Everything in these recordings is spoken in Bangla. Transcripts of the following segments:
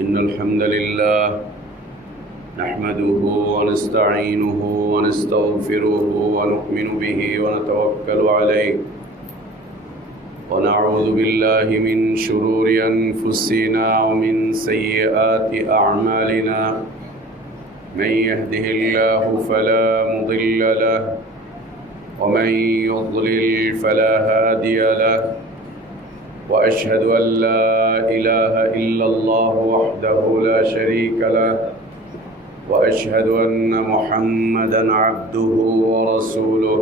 إن الحمد لله نحمده ونستعينه ونستغفره ونؤمن به ونتوكل عليه ونعوذ بالله من شرور أنفسنا ومن سيئات أعمالنا من يهده الله فلا مضل له ومن يضلل فلا هادي له وأشهد أن لا إله إلا الله وحده لا شريك له وأشهد أن محمدًا عبده ورسوله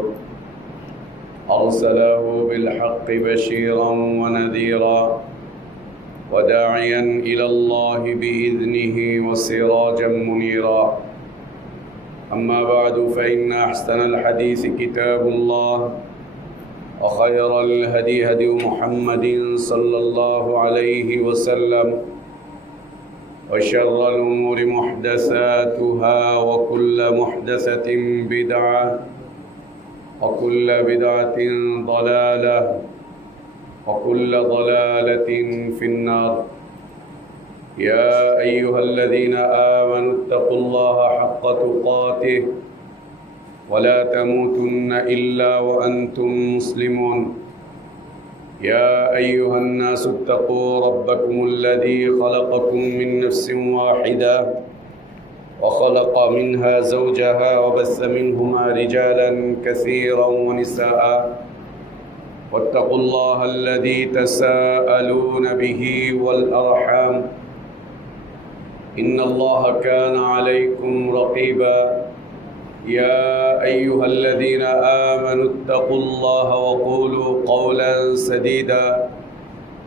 أرسله بالحق بشيرًا ونذيرًا وداعيًا إلى الله بإذنه وسراجًا منيرًا أما بعد فإن أحسن الحديث كتاب الله وخير الهدي هدي محمد صلى الله عليه وسلم وشر الأمور محدثاتها وكل محدثة بدعة وكل بدعة ضلالة وكل ضلالة في النار يا أيها الذين آمنوا اتقوا الله حق تقاته ولا تموتن إلا وأنتم مسلمون يا أيها الناس اتقوا ربكم الذي خلقكم من نفس واحدة وخلق منها زوجها وبث منهما رجالا كثيرا ونساء واتقوا الله الذي تساءلون به والأرحام إن الله كان عليكم رقيبا يا أيها الذين آمنوا اتقوا الله وقولوا قولا سديدا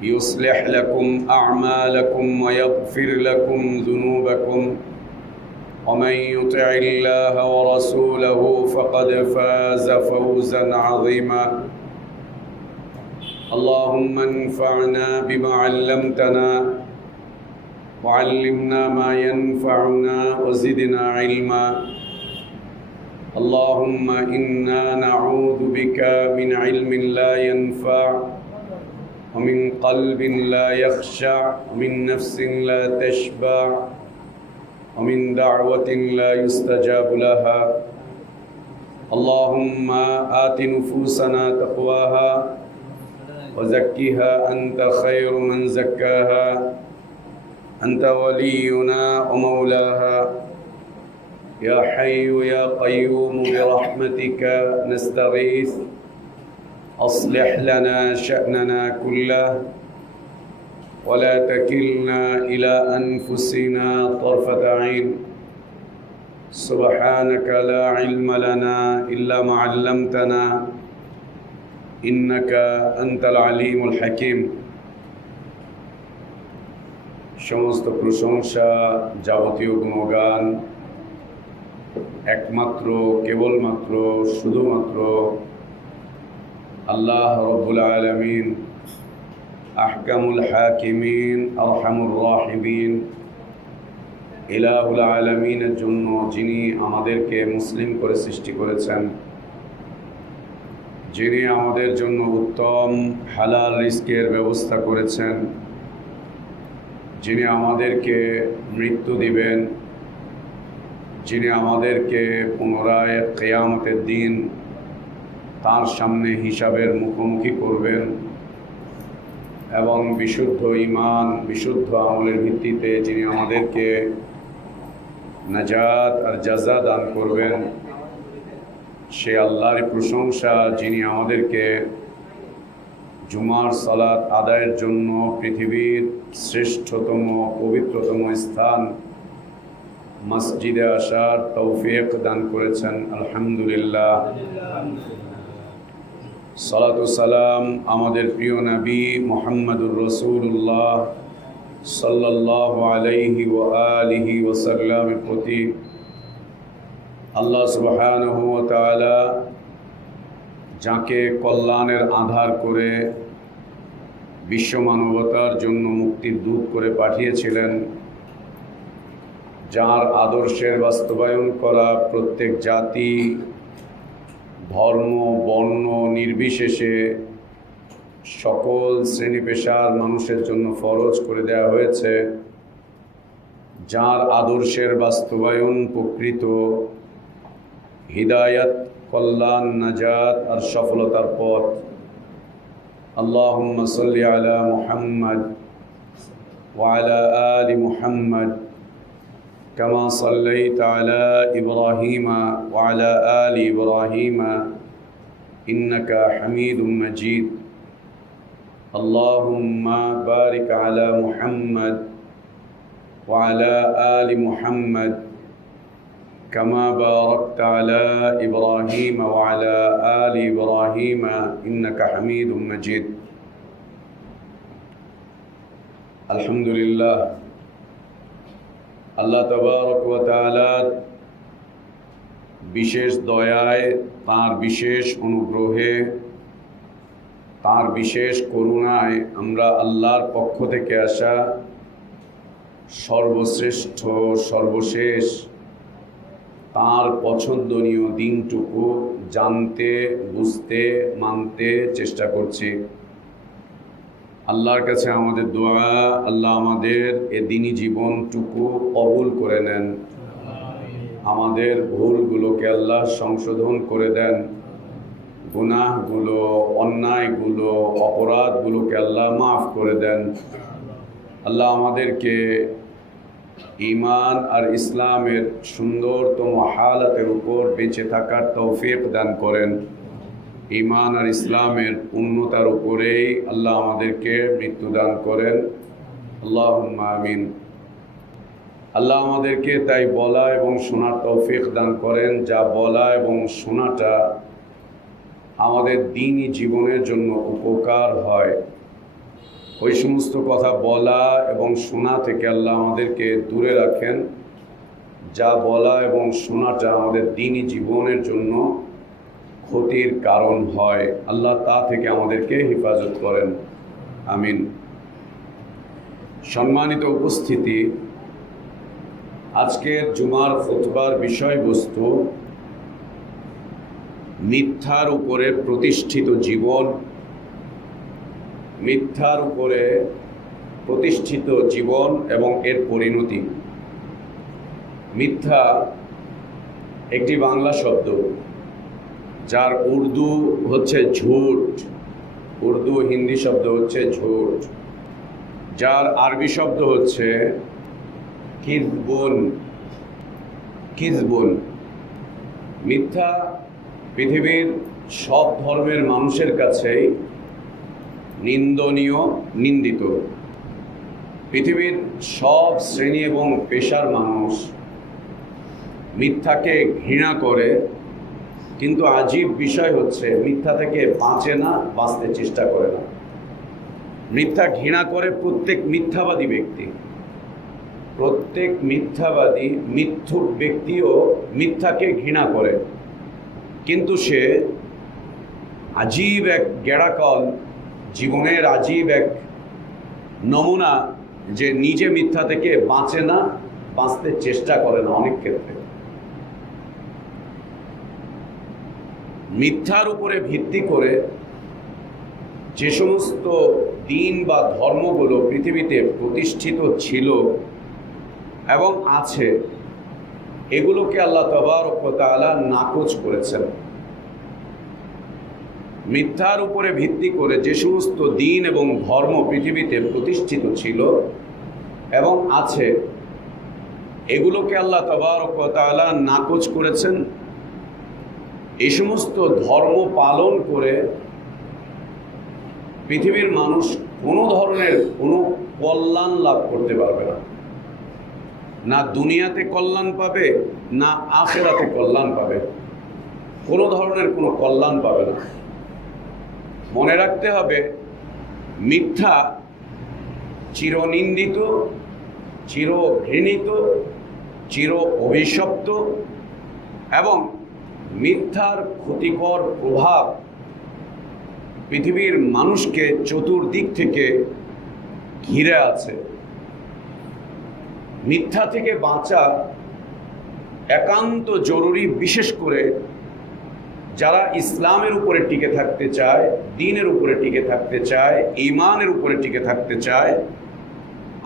يصلح لكم أعمالكم ويغفر لكم ذنوبكم ومن يطع الله ورسوله فقد فاز فوزا عظيما اللهم انفعنا بما علمتنا وعلمنا ما ينفعنا وزدنا علما اللهم إنا نعوذ بك من علم لا ينفع ومن قلب لا يخشع ومن نفس لا تشبع ومن دعوة لا يستجاب لها اللهم آت نفوسنا تقواها وزكها أنت خير من زكاها أنت ولينا ومولاها يا حي يا قيوم برحمتك نستغيث أصلح لنا شأننا كله ولا تكلنا إلى أنفسنا طرفة عين سبحانك لا علم لنا إلا ما علمتنا إنك أنت العليم الحكيم সমস্ত প্রশংসা যাবতীয় গুণগান একমাত্র কেবলমাত্র শুধুমাত্র আল্লাহ রব্বুল আলামিন আহকামুল হাকিমিন আরহামুর রাহিমিন ইলাহুল আলামিনের জন্য যিনি আমাদেরকে মুসলিম করে সৃষ্টি করেছেন, যিনি আমাদের জন্য উত্তম হালাল রিজকের ব্যবস্থা করেছেন, যিনি আমাদেরকে মৃত্যু দিবেন, যিনি আমাদেরকে পুনরায় কিয়ামতের দিন তার সামনে হিসাবের মুখোমুখি করবেন এবং বিশুদ্ধ ঈমান বিশুদ্ধ আমলের ভিত্তিতে যিনি আমাদেরকে নাজাত আর জাযা দান করবেন, সে আল্লাহর প্রশংসা যিনি আমাদেরকে জুমার সালাত আদায়ের জন্য পৃথিবীর শ্রেষ্ঠতম পবিত্রতম স্থান মসজিদে আসার তৌফিক দান করেছেন। আলহামদুলিল্লাহ। সালাতু সালাম আমাদের প্রিয় নবী মুহাম্মদুর রাসূলুল্লাহ সাল্লাল্লাহু আলাইহি ওয়া আলিহি ওয়াসাল্লামের প্রতি আল্লাহ সুবহানাহু ওয়া তাআলা যাকে কল্যাণের আধার করে বিশ্ব মানবতার জন্য মুক্তির দূত করে পাঠিয়েছিলেন, যার আদর্শের বাস্তবায়ন করা প্রত্যেক জাতি ধর্ম বর্ণ নির্বিশেষে সকল শ্রেণী পেশার মানুষের জন্য ফরজ করে দেওয়া হয়েছে, যার আদর্শের বাস্তবায়ন প্রকৃত হিদায়াত, কল্যাণ, নাজাত আর সফলতার পথ। আল্লাহুম্মা সাল্লি আলা মুহাম্মদ ওয়া আলা আলি মুহাম্মদ কামা সাল্লাইতা আলা ইব্রাহিমা ওয়া আলা আলি ইব্রাহিমা ইন্নাকা হামিদুম মাজিদ। আল্লাহুম্মা বারিক আলা মুহাম্মদ ওয়া আলা আলি মুহাম্মদ কামা বারাকতা আলা ইব্রাহিমা ওয়া আলা আলি ইব্রাহিমা ইন্নাকা হামিদুম মাজিদ। আলহামদুলিল্লাহ, আল্লাহ তাবারক ওয়া তাআলার বিশেষ দয়ায়, তাঁর বিশেষ অনুগ্রহে, তাঁর বিশেষ করুণায় আমরা আল্লাহর পক্ষ থেকে আসা সর্বশ্রেষ্ঠ, সর্বশেষ তাঁর পছন্দনীয় দিনটুকু জানতে, বুঝতে, মানতে চেষ্টা করছি। আল্লাহর কাছে আমাদের দোয়া, আল্লাহ আমাদের এ দিনী জীবনটুকু কবুল করে নেন। আমাদের ভুলগুলোকে আল্লাহ সংশোধন করে দেন। গুনাহগুলো, অন্যায়গুলো, অপরাধগুলোকে আল্লাহ মাফ করে দেন। আল্লাহ আমাদেরকে ঈমান আর ইসলামের সুন্দরতম হালাতের উপর বেঁচে থাকার তৌফিক দান করেন। ঈমান আর ইসলামের পূর্ণতার উপরেই আল্লাহ আমাদেরকে মৃত্যু দান করেন। আল্লাহুম্মা আমিন। আল্লাহ আমাদেরকে তাই বলা এবং শোনার তৌফিক দান করেন, যা বলা এবং শোনাটা আমাদের দ্বীনি জীবনের জন্য উপকার হয়। ওই সমস্ত কথা বলা এবং শোনা থেকে আল্লাহ আমাদেরকে দূরে রাখেন, যা বলা এবং শোনাটা আমাদের দ্বীনি জীবনের জন্য ক্ষতির কারণ হয়। আল্লাহ তা থেকে আমাদেরকে হেফাজত করেন, আমিন। সম্মানিত উপস্থিতি, আজকের জুমার খুতবার বিষয়বস্তু মিথ্যার উপরে প্রতিষ্ঠিত জীবন। মিথ্যার উপরে প্রতিষ্ঠিত জীবন এবং এর পরিণতি। মিথ্যা একটি বাংলা শব্দ, যার উর্দু হচ্ছে ঝুট, উর্দু হিন্দি শব্দ হচ্ছে ঝুট, যার আরবি শব্দ হচ্ছে কিযবুন, কিযবুন। মিথ্যা পৃথিবীর সব ধর্মের মানুষের কাছেই নিন্দনীয়, নিন্দিত। পৃথিবীর সব শ্রেণী এবং পেশার মানুষ মিথ্যাকে ঘৃণা করে, কিন্তু আজীব বিষয় হচ্ছে মিথ্যা থেকে বাঁচে না, বাঁচতে চেষ্টা করে না। মিথ্যা ঘৃণা করে প্রত্যেক মিথ্যাবাদী ব্যক্তি। প্রত্যেক মিথ্যাবাদী, মিথ্যুক ব্যক্তিও মিথ্যাকে ঘৃণা করে, কিন্তু সে আজীব এক গেড়াকল, জীবনের আজীব এক নমুনা, যে নিজে মিথ্যা থেকে বাঁচে না, বাঁচতে চেষ্টা করে না। অনেক ক্ষেত্রে মিথ্যার উপরে ভিত্তি করে যে সমস্ত দিন বা ধর্মগুলো পৃথিবীতে প্রতিষ্ঠিত ছিল এবং আছে, এগুলোকে আল্লাহ তাবারক ওয়া তাআলা নাকচ করেছেন। মিথ্যার উপরে ভিত্তি করে যে সমস্ত দিন এবং ধর্ম পৃথিবীতে প্রতিষ্ঠিত ছিল এবং আছে, এগুলোকে আল্লাহ তাবারক ওয়া তাআলা নাকচ করেছেন। এই সমস্ত ধর্ম পালন করে পৃথিবীর মানুষ কোনো ধরনের কোনো কল্যাণ লাভ করতে পারবে না। না দুনিয়াতে কল্যাণ পাবে, না আখিরাতে কল্যাণ পাবে। কোনো ধরনের কোনো কল্যাণ পাবে না। মনে রাখতে হবে, মিথ্যা চিরনিন্দিত, চির ঘৃণিত, চির অভিশপ্ত এবং মিথ্যার ক্ষতিকর প্রভাব পৃথিবীর মানুষকে চতুর্দিক থেকে ঘিরে আছে। মিথ্যা থেকে বাঁচা একান্ত জরুরি, বিশেষ করে যারা ইসলামের উপরে টিকে থাকতে চায়, দ্বীনের উপরে টিকে থাকতে চায়, ঈমানের উপরে টিকে থাকতে চায়,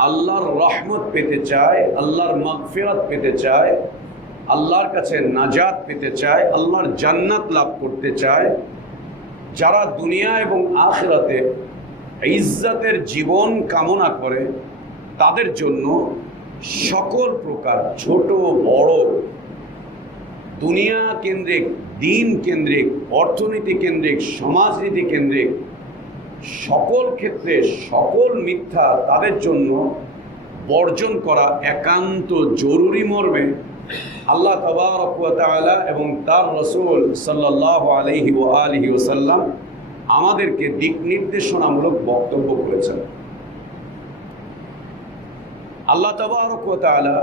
আল্লাহর রহমত পেতে চায়, আল্লাহর মাগফিরাত পেতে চায়, আল্লাহর কাছে নাজাত পেতে চায়, আল্লাহর জান্নাত লাভ করতে চায়, যারা দুনিয়া এবং আখিরাতে ইজ্জতের জীবন কামনা করে, তাদের জন্য সকল প্রকার ছোট বড় দুনিয়া কেন্দ্রিক, দিন কেন্দ্রিক, অর্থনীতি কেন্দ্রিক, সমাজনীতি কেন্দ্রিক সকল ক্ষেত্রে সকল মিথ্যা তাদের জন্য বর্জন করা একান্ত জরুরি মর্মে আল্লাহ তাবারক ওয়া তাআলা এবং তার রাসূল সাল্লাল্লাহু আলাইহি ওয়া আলিহি ওয়াসাল্লাম আমাদেরকে দিক নির্দেশনামূলক বক্তব্য করেছেন। আল্লাহ তাবারক ওয়া তাআলা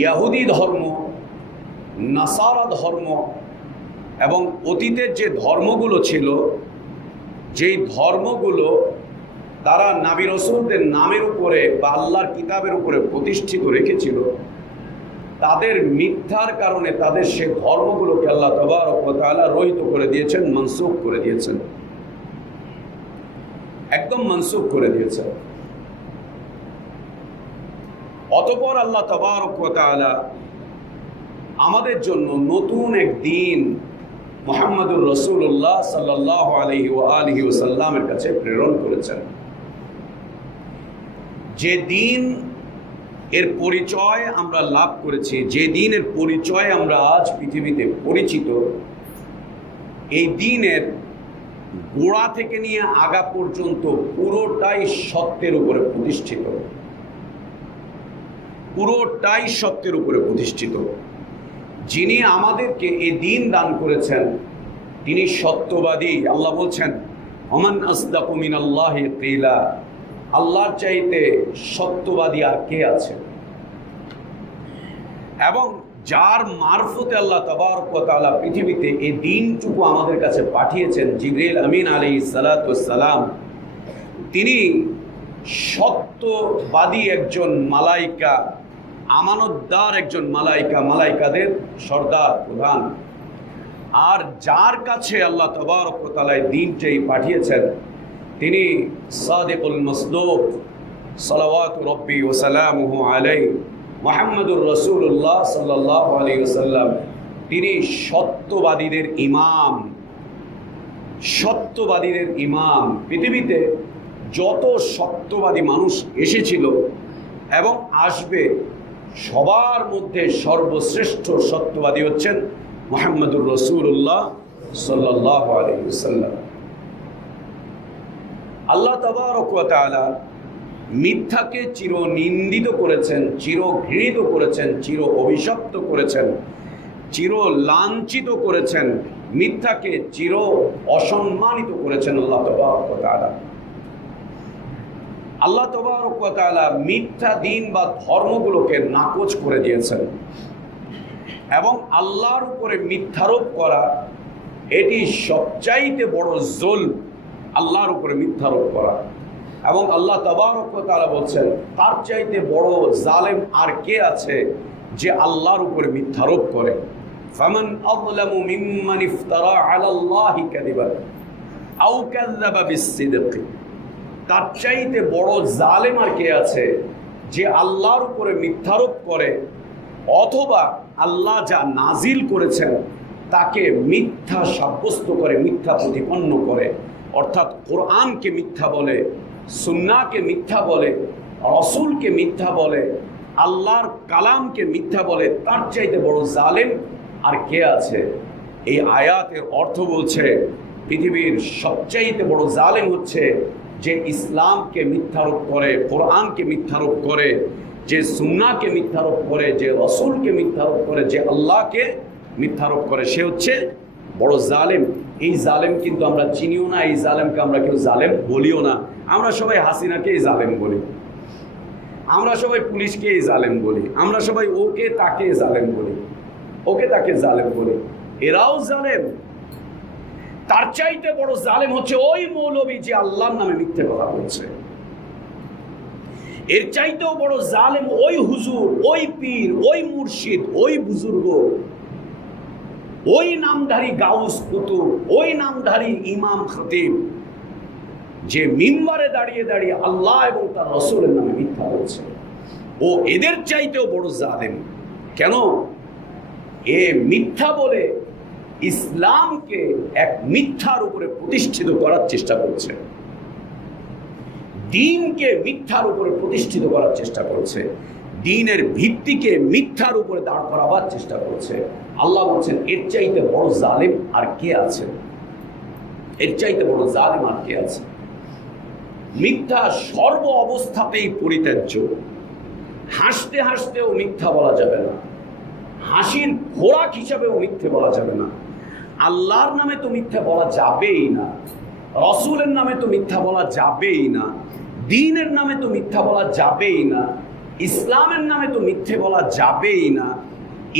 ইহুদি ধর্ম, নাসারা ধর্ম এবং অতীতের যে ধর্মগুলো ছিল, যেই ধর্মগুলো তারা নবী রাসূলদের নামের উপরে বা আল্লাহর কিতাবের উপরে প্রতিষ্ঠিত রেখেছিল, তাদের মিথ্যার কারণে তাদের সে ধর্মগুলোকে আল্লাহ তাবারক ওয়া তাআলা রহিত করে দিয়েছেন, মনসুখ করে দিয়েছেন, একদম মনসুখ করে দিয়েছেন। অতঃপর আল্লাহ তাবারক ওয়া তাআলা আমাদের জন্য নতুন এক দিন মুহাম্মদুর রাসূলুল্লাহ সাল্লাল্লাহু আলাইহি ওয়া আলিহি ওয়াসাল্লামের কাছে প্রেরণ করেছেন। যে দিন এর পরিচয় আমরা লাভ করেছি, যে দিনের পরিচয় আমরা আজ পৃথিবীতে পরিচিত, এই দিনের গোড়া থেকে নিয়ে আগা পর্যন্ত পুরোটাই সত্যের উপরে প্রতিষ্ঠিত, পুরোটাই সত্যের উপরে প্রতিষ্ঠিত। যিনি আমাদেরকে এই দিন দান করেছেন তিনি সত্যবাদী। আল্লাহ বলছেন, ওমান আসদাকু মিনাল্লাহি কিলা, আল্লাহর চাইতে সত্যবাদী আর কে আছে? এবং যার মারফতে আল্লাহ তাবারক ওয়া তাআলা পৃথিবীতে এই দিনটুকু আমাদের কাছে পাঠিয়েছেন, জিবরিল আমিন আলাইহিস সালাতু ওয়াস সালাম, তিনি সত্যবাদী একজন মালাইকা, আমানতদার একজন মালাইকা, মালাইকাদের সর্দার, প্রধান। আর যার কাছে আল্লাহ তাবারক ওয়া তাআলা এই দিনটাই পাঠিয়েছেন তিনি সাদিকুল মাসদুক সালাওয়াতু রাব্বি ওয়া সালামুহু আলাইহি মুহাম্মাদুর রাসূলুল্লাহ সাল্লাল্লাহু আলাইহি ওয়াসাল্লাম, তিনি সত্যবাদীদের ইমাম, সত্যবাদীদের ইমাম। পৃথিবীতে যত সত্যবাদী মানুষ এসেছিল এবং আসবে, সবার মধ্যে সর্বশ্রেষ্ঠ সত্যবাদী হচ্ছেন মুহাম্মাদুর রাসূলুল্লাহ সাল্লাল্লাহু আলাইহি ওয়াসাল্লাম। আল্লাহ তাবারক ওয়া তাআলা মিথ্যাকে চির নিন্দিত করেছেন, চির ঘৃণিত করেছেন, চির অভিশপ্ত করেছেন, চির লাঞ্ছিত করেছেন, মিথ্যাকে চির অসম্মানিত করেছেন আল্লাহ তাবারক ওয়া তাআলা। আল্লাহ তাবারক ওয়া তাআলা মিথ্যা দিন বা ধর্মগুলোকে নাকচ করে দিয়েছেন এবং আল্লাহর উপরে মিথ্যারোপ করা এটি সবচাইতে বড় জুলম, আল্লাহর উপরে মিথ্যারোপ করা। এবং আল্লাহ তাবারক ওয়া তাআলা বলছেন, তার চাইতে বড় জালেম আর কে আছে যে আল্লাহর উপরে মিথ্যারোপ করে? ফামান আযলামু মিম্মান ইফতারা আলাল্লাহি কাযিবান আও কাযাবা বিস-সিদক, তার চাইতে বড় জালেম আর কে আছে যে আল্লাহর উপরে মিথ্যারোপ করে অথবা আল্লাহ যা নাজিল করেছেন তাকে মিথ্যা সাব্যস্ত করে, মিথ্যা প্রতিপন্ন করে। অর্থাৎ কোরআনকে মিথ্যা বলে, সুন্নাহকে মিথ্যা বলে, রাসূলকে মিথ্যা বলে, আল্লাহর কালামকে মিথ্যা বলে, তার চাইতে বড় জালেম আর কে আছে? এই আয়াতের অর্থ বলছে পৃথিবীর সবচাইতে বড় জালেম হচ্ছে যে ইসলামকে মিথ্যারোপ করে, কোরআনকে মিথ্যারোপ করে, যে সুন্নাহকে মিথ্যারোপ করে, যে রাসূলকে মিথ্যারোপ করে, যে আল্লাহকে মিথ্যারোপ করে, সে হচ্ছে বড় জালেম। এই জালেম কিন্তু আমরা চিনিও না, এই জালেমকে আমরা কেউ জালেম বলিও না। আমরা সবাই হাসিনাকেই জালেম বলি, আমরা সবাই পুলিশকেই জালেম বলি, আমরা সবাই ওকে তাকে জালেম বলি, ওকে তাকে জালেম বলি। এরাও জালেম। তার চাইতে বড় জালেম হচ্ছে ওই মৌলবী যে আল্লাহর নামে মিথ্যে কথা বলছে। এর চাইতেও বড় জালেম ওই হুজুর, ওই পীর, ওই মুর্শিদ, ওই বুজুর্গ, ওই নামধারী গাউস কুতুব, ওই নামধারী ইমাম খতিব, যে মিম্বারে দাঁড়িয়ে দাঁড়িয়ে আল্লাহ এবং তার রাসূলের নামে মিথ্যা বলছে, ও এদের চাইতেও বড় জালেম। কেন? এ মিথ্যা বলে ইসলামকে এক মিথ্যার উপরে প্রতিষ্ঠিত করার চেষ্টা করছে, দ্বীনকে মিথ্যার উপরে প্রতিষ্ঠিত করার চেষ্টা করছে, দ্বীনের ভিত্তিকে মিথ্যার উপরে দাঁড় করাবার চেষ্টা করছে। আল্লাহ বলছেন এর চাইতে বড় জালেম আর কে আছে? এর চাইতে বড় জালেম আর কে আছে? মিথ্যা সর্ব অবস্থাতেই পরিত্যাজ্য। হাসতে হাসতেও মিথ্যা বলা যাবে না, হাসির খোরাক হিসাবেও মিথ্যে বলা যাবে না। আল্লাহর নামে তো মিথ্যা বলা যাবেই না, রসুলের নামে তো মিথ্যা বলা যাবেই না, দ্বীনের নামে তো মিথ্যা বলা যাবেই না, ইসলামের নামে তো মিথ্যে বলা যাবেই না,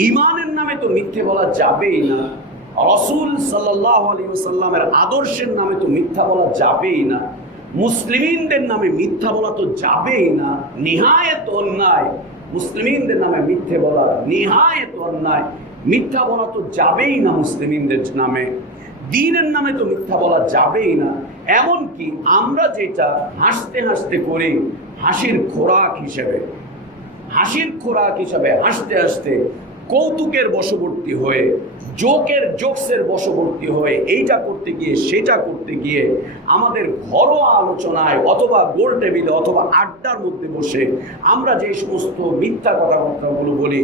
ঈমানের নামে তো মিথ্যে বলা যাবেই না, রসুল সাল্লাল্লাহু আলাইহি ওয়াসাল্লামের আদর্শের নামে তো মিথ্যা বলা যাবেই না, মুসলিমদের নামে মিথ্যা বলা তো যাবেই না। নিহায়েত অন্যায় মুসলিমদের নামে মিথ্যে বলা, নিহায়েত অন্যায়। মিথ্যা বলা তো যাবেই না মুসলিমদের নামে, দ্বীনের নামে তো মিথ্যা বলা যাবেই না। এমনকি আমরা যেটা হাসতে হাসতে করি, হাসির খোরাক হিসেবে হাসতে হাসতে কৌতুকের বশবর্তী হয়ে, জোকসের বশবর্তী হয়ে এইটা করতে গিয়ে সেটা করতে গিয়ে আমাদের ঘরোয়া আলোচনায় অথবা গোল টেবিলে অথবা আড্ডার মধ্যে বসে আমরা যে সমস্ত মিথ্যা কথাবার্তাগুলো বলি,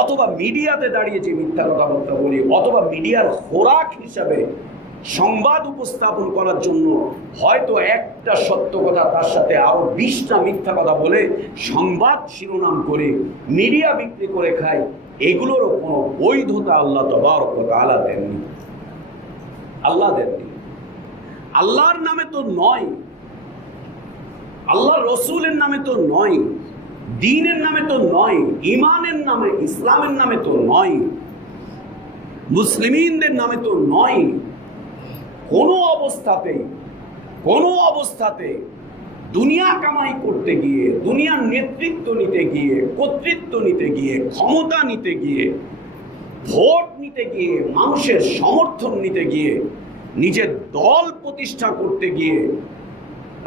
অথবা মিডিয়াতে দাঁড়িয়ে যে মিথ্যা কথাবার্তা বলি, অথবা মিডিয়ার খোরাক হিসাবে সংবাদ উপস্থাপন করার জন্য হয়তো একটা সত্য কথা তার সাথে আরো 20টা মিথ্যা কথা বলে সংবাদ শিরোনাম করে মিডিয়া বিক্রি করে খায়, এগুলোরও কোনো বৈধতা আল্লাহ তাবারক ওয়া তাআলা দেননি। আল্লাহ দেননি। আল্লাহর নামে তো নয়, আল্লাহর রসুলের নামে তো নয়, দ্বীনের নামে তো নয়, ঈমানের নামে, ইসলামের নামে তো নয়, মুসলিমদের নামে তো নয়। কোনো অবস্থাতে দুনিয়া কামাই করতে গিয়ে, দুনিয়ার নেতৃত্ব নিতে গিয়ে, কর্তৃত্ব নিতে গিয়ে, ক্ষমতা নিতে গিয়ে, ভোট নিতে গিয়ে, মানুষের সমর্থন নিতে গিয়ে, নিজের দল প্রতিষ্ঠা করতে গিয়ে,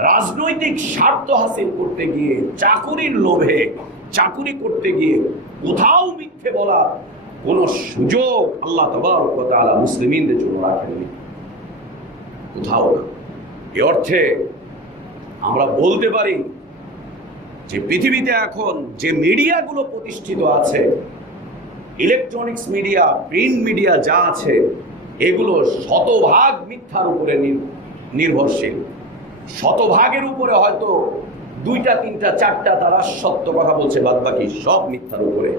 রাজনৈতিক স্বার্থ হাসিল করতে গিয়ে, চাকুরির লোভে চাকুরি করতে গিয়ে কোথাও মিথ্যে বলার কোনো সুযোগ আল্লাহ তাবারক ওয়া তাআলা মুসলিমদের জন্য রাখেননি, কোথাও না। এ অর্থে আমরা বলতে পারি যে পৃথিবীতে এখন যে মিডিয়াগুলো প্রতিষ্ঠিত আছে, ইলেকট্রনিক্স মিডিয়া, প্রিন্ট মিডিয়া যা আছে, এগুলো শতভাগ মিথ্যার উপরে নির্ভরশীল। শতভাগের উপরে হয়তো 2টা 3টা 4টা তারা সত্য কথা বলছে, বাদ বাকি সব মিথ্যার উপরে।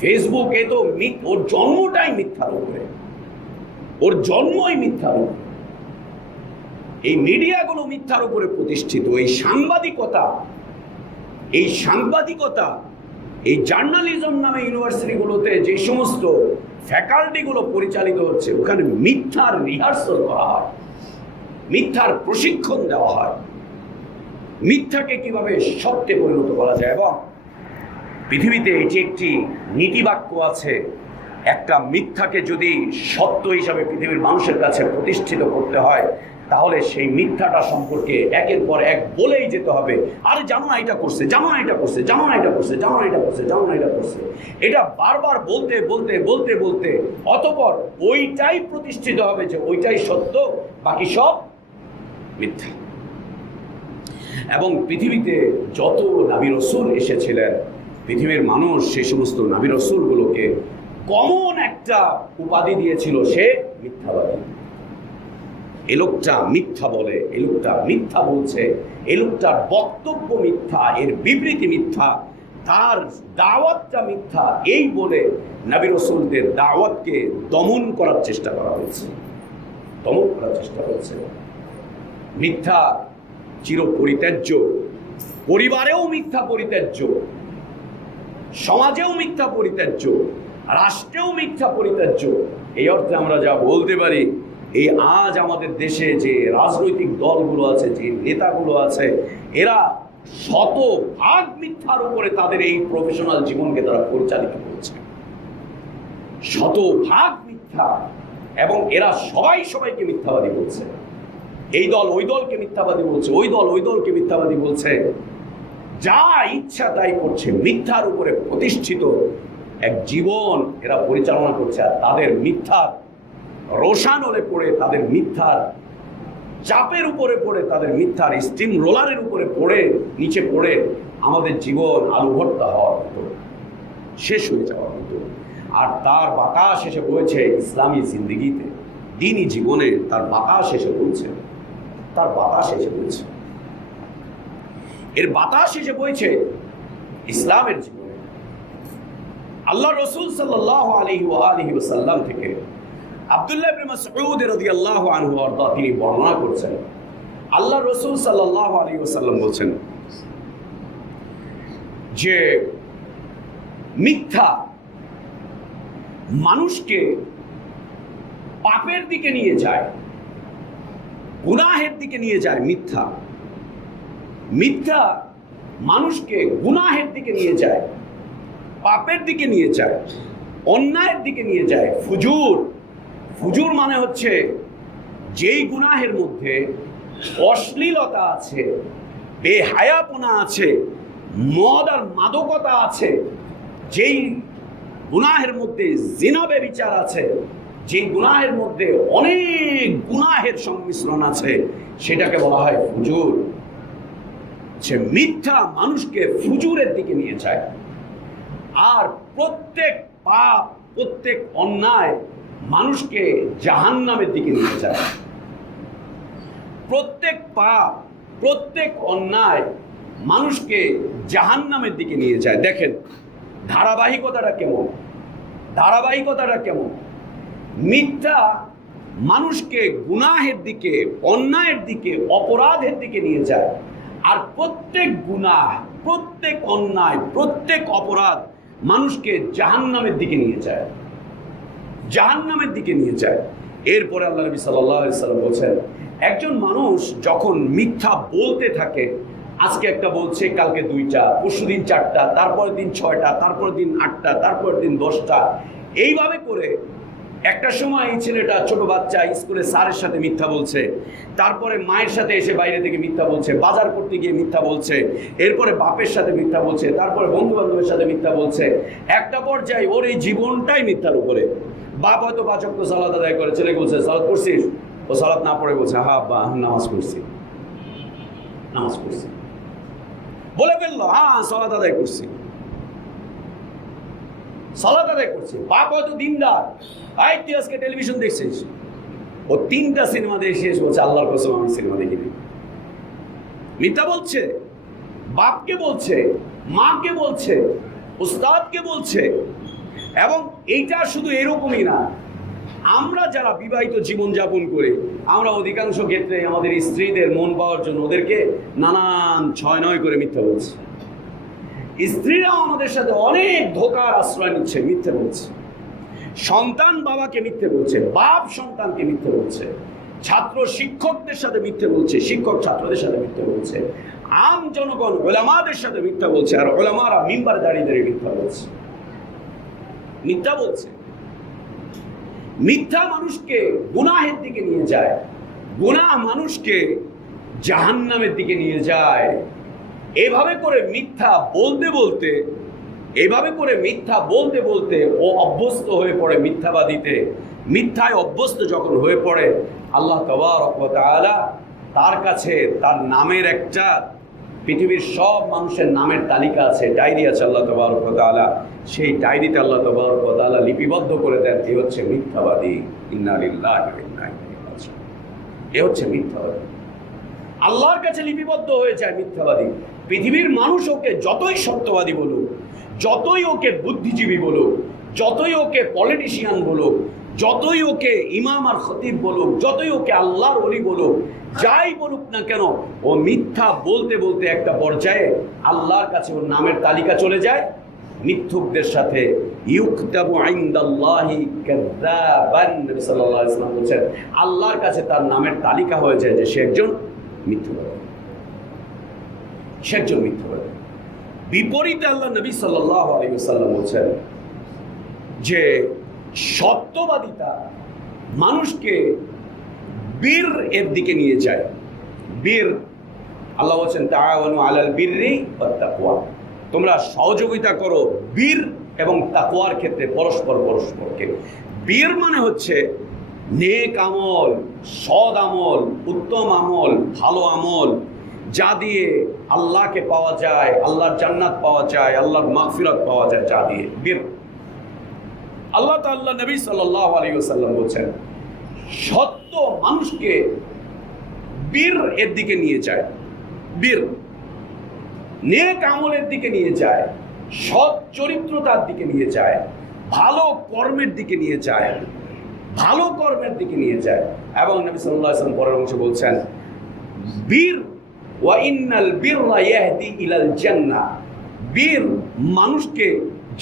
ফেসবুকে তো ওর জন্মটাই মিথ্যার উপরে, ওর জন্মই মিথ্যার উপরে। এই মিডিয়াগুলো মিথ্যার উপরে প্রতিষ্ঠিত। এই সাংবাদিকতা, এই জার্নালিজম নামে ইউনিভার্সিটিগুলোতে যে সমস্ত ফ্যাকাল্টিগুলো পরিচালিত হচ্ছে, ওখানে মিথ্যার রিহার্সাল করা হয়, মিথ্যার প্রশিক্ষণ দেওয়া হয়, মিথ্যাকে কিভাবে সত্যে পরিণত করা যায়। এবং পৃথিবীতে এটি একটি নীতিবাক্য আছে, একটা মিথ্যাকে যদি সত্য হিসাবে পৃথিবীর মানুষের কাছে প্রতিষ্ঠিত করতে হয়, তাহলে সেই মিথ্যাটা সম্পর্কে একের পর এক বলেই যেতে হবে। আরে জানো না এটা করছে, জানো না এটা করছে, জানো না এটা করছে, জানো না এটা করছে, জানো না এটা করছে। এটা বারবার বলতে বলতে বলতে বলতে অতঃপর ওইটাই প্রতিষ্ঠিত হবে যে ওইটাই সত্য, বাকি সব মিথ্যা। এবং পৃথিবীতে যত নবী রাসূল এসেছিলেন, পৃথিবীর মানুষ সেই সমস্ত নবী রাসূলগুলোকে কমন একটা উপাধি দিয়েছিল, সে মিথ্যাবাদী। এ লোকটা মিথ্যা বলে, এ লোকটা মিথ্যা বলছে, এ লোকটার বক্তব্য মিথ্যা, এর বিবৃতি মিথ্যা, তার দাওয়াতটা মিথ্যা। এই বলে নবী রাসূলদের দাওয়াতকে দমন করার চেষ্টা করা হয়েছে, মিথ্যা চির পরিত্যাজ্য, পরিবারেও মিথ্যা পরিত্যাজ্য, সমাজেও মিথ্যা পরিত্যাজ্য, রাষ্ট্রেও মিথ্যা পরিত্যাজ্য। এই অর্থে আমরা যা বলতে পারি, এই আজ আমাদের দেশে যে রাজনৈতিক দলগুলো আছে, যে নেতাগুলো আছে, এরা শতভাগ মিথ্যার উপরে তাদের এই প্রফেশনাল জীবনকে তারা পরিচালিত করছে, শতভাগ মিথ্যা। এবং এরা সবাইকে মিথ্যাবাদী বলছে। এই দল ওই দলকে মিথ্যাবাদী বলছে, ওই দল ওই দলকে মিথ্যাবাদী বলছে, যা ইচ্ছা তাই করছে, মিথ্যার উপরে প্রতিষ্ঠিত এক জীবন এরা পরিচালনা করছে। আর তাদের মিথ্যার রোশানলে পড়ে, তাদের মিথ্যার চাপের উপরে পড়ে, তাদের মিথ্যার স্টিম রোলারের উপরে পড়ে, নিচে পড়ে আমাদের জীবন আলু ভর্তা হওয়ার মতো, শেষ হয়ে যাওয়ার মতো। আর তার বাতাস এসে বইছে ইসলামী জিন্দিগিতে, দিনই জীবনে তার বাতাস এসে বইছে, তার বাতাস এসে বইছে, এর বাতাস এসে বইছে ইসলামের জীবনে। আল্লাহ রসুল সাল্লাল্লাহু আলাইহি ওয়াসাল্লাম থেকে আব্দুল্লাহ ইবনে মাসউদ রাদিয়াল্লাহু আনহু আরদা তিনি বর্ণনা করছেন, আল্লাহ রসুল সাল্লাল্লাহু আলাইহি ওয়াসাল্লাম বলছেন যে মিথ্যা মানুষকে পাপের দিকে নিয়ে যায়, গুনাহের দিকে নিয়ে যায়। মিথ্যা মিথ্যা মানুষকে গুনাহের দিকে নিয়ে যায়, পাপের দিকে নিয়ে যায়, অন্যায়ের দিকে নিয়ে যায়। ফুজুর, ফুজুর মানে হচ্ছে যেই গুনাহের মধ্যে অশ্লীলতা আছে, বেহায়াপনা আছে, মদ আর মাদকতা আছে, যেই গুনাহের মধ্যে জিনা ব্যভিচার আছে, যেই গুনাহের মধ্যে অনেক গুনাহের সংমিশ্রণ আছে, সেটাকে বলা হয় ফুজুর। সে মিথ্যা মানুষকে ফুজুরের দিকে নিয়ে যায়। আর প্রত্যেক পাপ, প্রত্যেক অন্যায় মানুষকে জাহান্নামের দিকে নিয়ে যায়। প্রত্যেক পাপ, প্রত্যেক অন্যায় মানুষকে জাহান্নামের দিকে নিয়ে যায়। দেখেন ধারাবাহিকতাটা কেমন, ধারাবাহিকতাটা কেমন। মিথ্যা মানুষকে গুনাহের দিকে, অন্যায়ের দিকে, অপরাধের দিকে নিয়ে যায়। আর প্রত্যেক গুনাহ, প্রত্যেক অন্যায়, প্রত্যেক অপরাধ মানুষকে জাহান্নামের দিকে নিয়ে যায়, জাহান্নামের দিকে নিয়ে যায়। এরপরে আল্লাহ নবী সাল্লাল্লাহু আলাইহি ওয়াসাল্লাম বলেন, একজন মানুষ যখন মিথ্যা বলতে থাকে, আজকে একটা বলছে, কালকে দুইটা, পরশুদিন চারটা, তারপরের দিন ছয়টা, তারপরের দিন আটটা, তারপরের দিন 10টা, এইভাবে করে একটা সময় এই ছেলেটা ছোট বাচ্চা স্কুলে স্যারের সাথে মিথ্যা বলছে, তারপরে মায়ের সাথে এসে বাইরে থেকে মিথ্যা বলছে, বাজার করতে গিয়ে মিথ্যা বলছে, এরপরে বাপের সাথে মিথ্যা বলছে, তারপরে বন্ধু বান্ধবের সাথে মিথ্যা বলছে। একটা পর্যায়ে ওর এই জীবনটাই মিথ্যার উপরে। বাপ হয়তো 5 ওয়াক্ত সালাত আদায় করে, ছেলে বলছে সালাত করছিস, ও সালাত না পড়ে বলছে হ্যাঁ আব্বা নামাজ করছি, নামাজ করছি, বলে ফেললো হ্যাঁ সালাত আদায় করছি, সালাত আদায় করছে। বাপ হয়তো দিনদার, আই তুই আজকে টেলিভিশন দেখছিস, ও 3টা সিনেমা দেখে শেষ বলছে আল্লাহর কসম আমি সিনেমা দেখিনি। মিথ্যা বলছে, বাপকে বলছে, মাকে বলছে, উস্তাদকে বলছে। এবং এইটা শুধু এরকমই না, আমরা যারা বিবাহিত জীবন যাপন করে, আমরা অধিকাংশ ক্ষেত্রে আমাদের স্ত্রীদের মন পাওয়ার জন্য ওদেরকে নানান 6-9 করে মিথ্যা বলছি। স্ত্রীরাও আমাদের সাথে অনেক ধোঁকার আশ্রয় নিচ্ছে, মিথ্যে বলছে। সন্তান বাবাকে মিথ্যে বলছে, বাপ সন্তানকে মিথ্যে বলছে, ছাত্র শিক্ষকদের সাথে মিথ্যে বলছে, শিক্ষক ছাত্রদের সাথে মিথ্যে বলছে, আম জনগণ ওলামাদের সাথে মিথ্যা বলছে, আর ওলামারা মিম্বারে দাঁড়িয়ে দাঁড়িয়ে মিথ্যা বলছে, মিথ্যা বলছে। মিথ্যা মানুষকে গুনাহের দিকে নিয়ে যায়, গুনাহ মানুষকে জাহান্নামের দিকে নিয়ে যায়। এভাবে করে মিথ্যা বলতে বলতে, এভাবে করে মিথ্যা বলতে বলতে ও অভ্যস্ত হয়ে পড়ে মিথ্যাবাদীতে। মিথ্যায় অভ্যস্ত যখন হয়ে পড়ে, আল্লাহ তাবারক ওয়া তাআলা তার কাছে তার নামের একটা, পৃথিবীর সব মানুষের নামের তালিকা আছে, ডায়েরি আছে আল্লাহ তাবারক ওয়া তাআলা, সেই ডায়েরিতে আল্লাহ তাবারক ওয়া তাআলা লিপিবদ্ধ করে দেন, এ হচ্ছে মিথ্যাবাদী। ইন্না লিল্লাহি ওয়া ইন্না ইলাইহি রাজিউন। এ হচ্ছে মিথ্যাবাদী, আল্লাহর কাছে লিপিবদ্ধ হয়ে যায় মিথ্যাবাদী। পৃথিবীর মানুষ ওকে যতই সত্যবাদী বলুক, যতই ওকে বুদ্ধিজীবী বলুক, যতই ওকে পলিটিশিয়ান বলুক, যতই ওকে ইমাম আর খতিব বলুক, যতই ওকে আল্লাহর ওলি বলুক, যাই বলুক না কেন, ও মিথ্যা বলতে বলতে একটা পর্যায়ে আল্লাহর কাছে ওর নামের তালিকা চলে যায় মিথ্যুকদের সাথে। ইউকতাবু ইনদাল্লাহি কাযাবান, নবী সাল্লাল্লাহু আলাইহি ওয়াসাল্লাম বলেন আল্লাহর কাছে তার নামের তালিকা হয়ে যায় যে সে একজন মিথ্যাবাদী, সে একজন মিথ্যাবাদী। বিপরীতে আল্লাহ নবী সাল্লাল্লাহু আলাইহি ওয়াসাল্লাম বলেন যে সত্যবাদিতা মানুষকে বীর এর দিকে নিয়ে যায়। বীর, আল্লাহ বলছেন তাআওয়ানু আলাল বিররি ওয়াত তাকওয়া, তোমরা সহযোগিতা করো বীর এবং তাকওয়ার ক্ষেত্রে পরস্পরকে। বীর মানে হচ্ছে নেক আমল, সৎ আমল, উত্তম আমল, ভালো আমল, যা দিয়ে আল্লাহকে পাওয়া যায়, আল্লাহর জান্নাত পাওয়া যায়, আল্লাহর মাগফিরাত পাওয়া যায়, যা দিয়ে বীর। আল্লাহ তাআলা নবী সাল্লাল্লাহু আলাইহি ওয়াসাল্লাম বলেছেন সত্য মানুষকে বীর এর দিকে নিয়ে যায়, বীর নেক আমলের দিকে নিয়ে যায়, সৎ চরিত্রতার দিকে নিয়ে যায়, ভালো কর্মের দিকে নিয়ে যায়, ভালো কর্মের দিকে নিয়ে যায়। এবং নবী সাল্লাল্লাহু আলাইহি ওয়াসাল্লাম পরের অংশে বলছেন বীর ওয়া ইন্নাল বিররা ইয়াহদি ইলাল জান্নাহ, বীর মানুষকে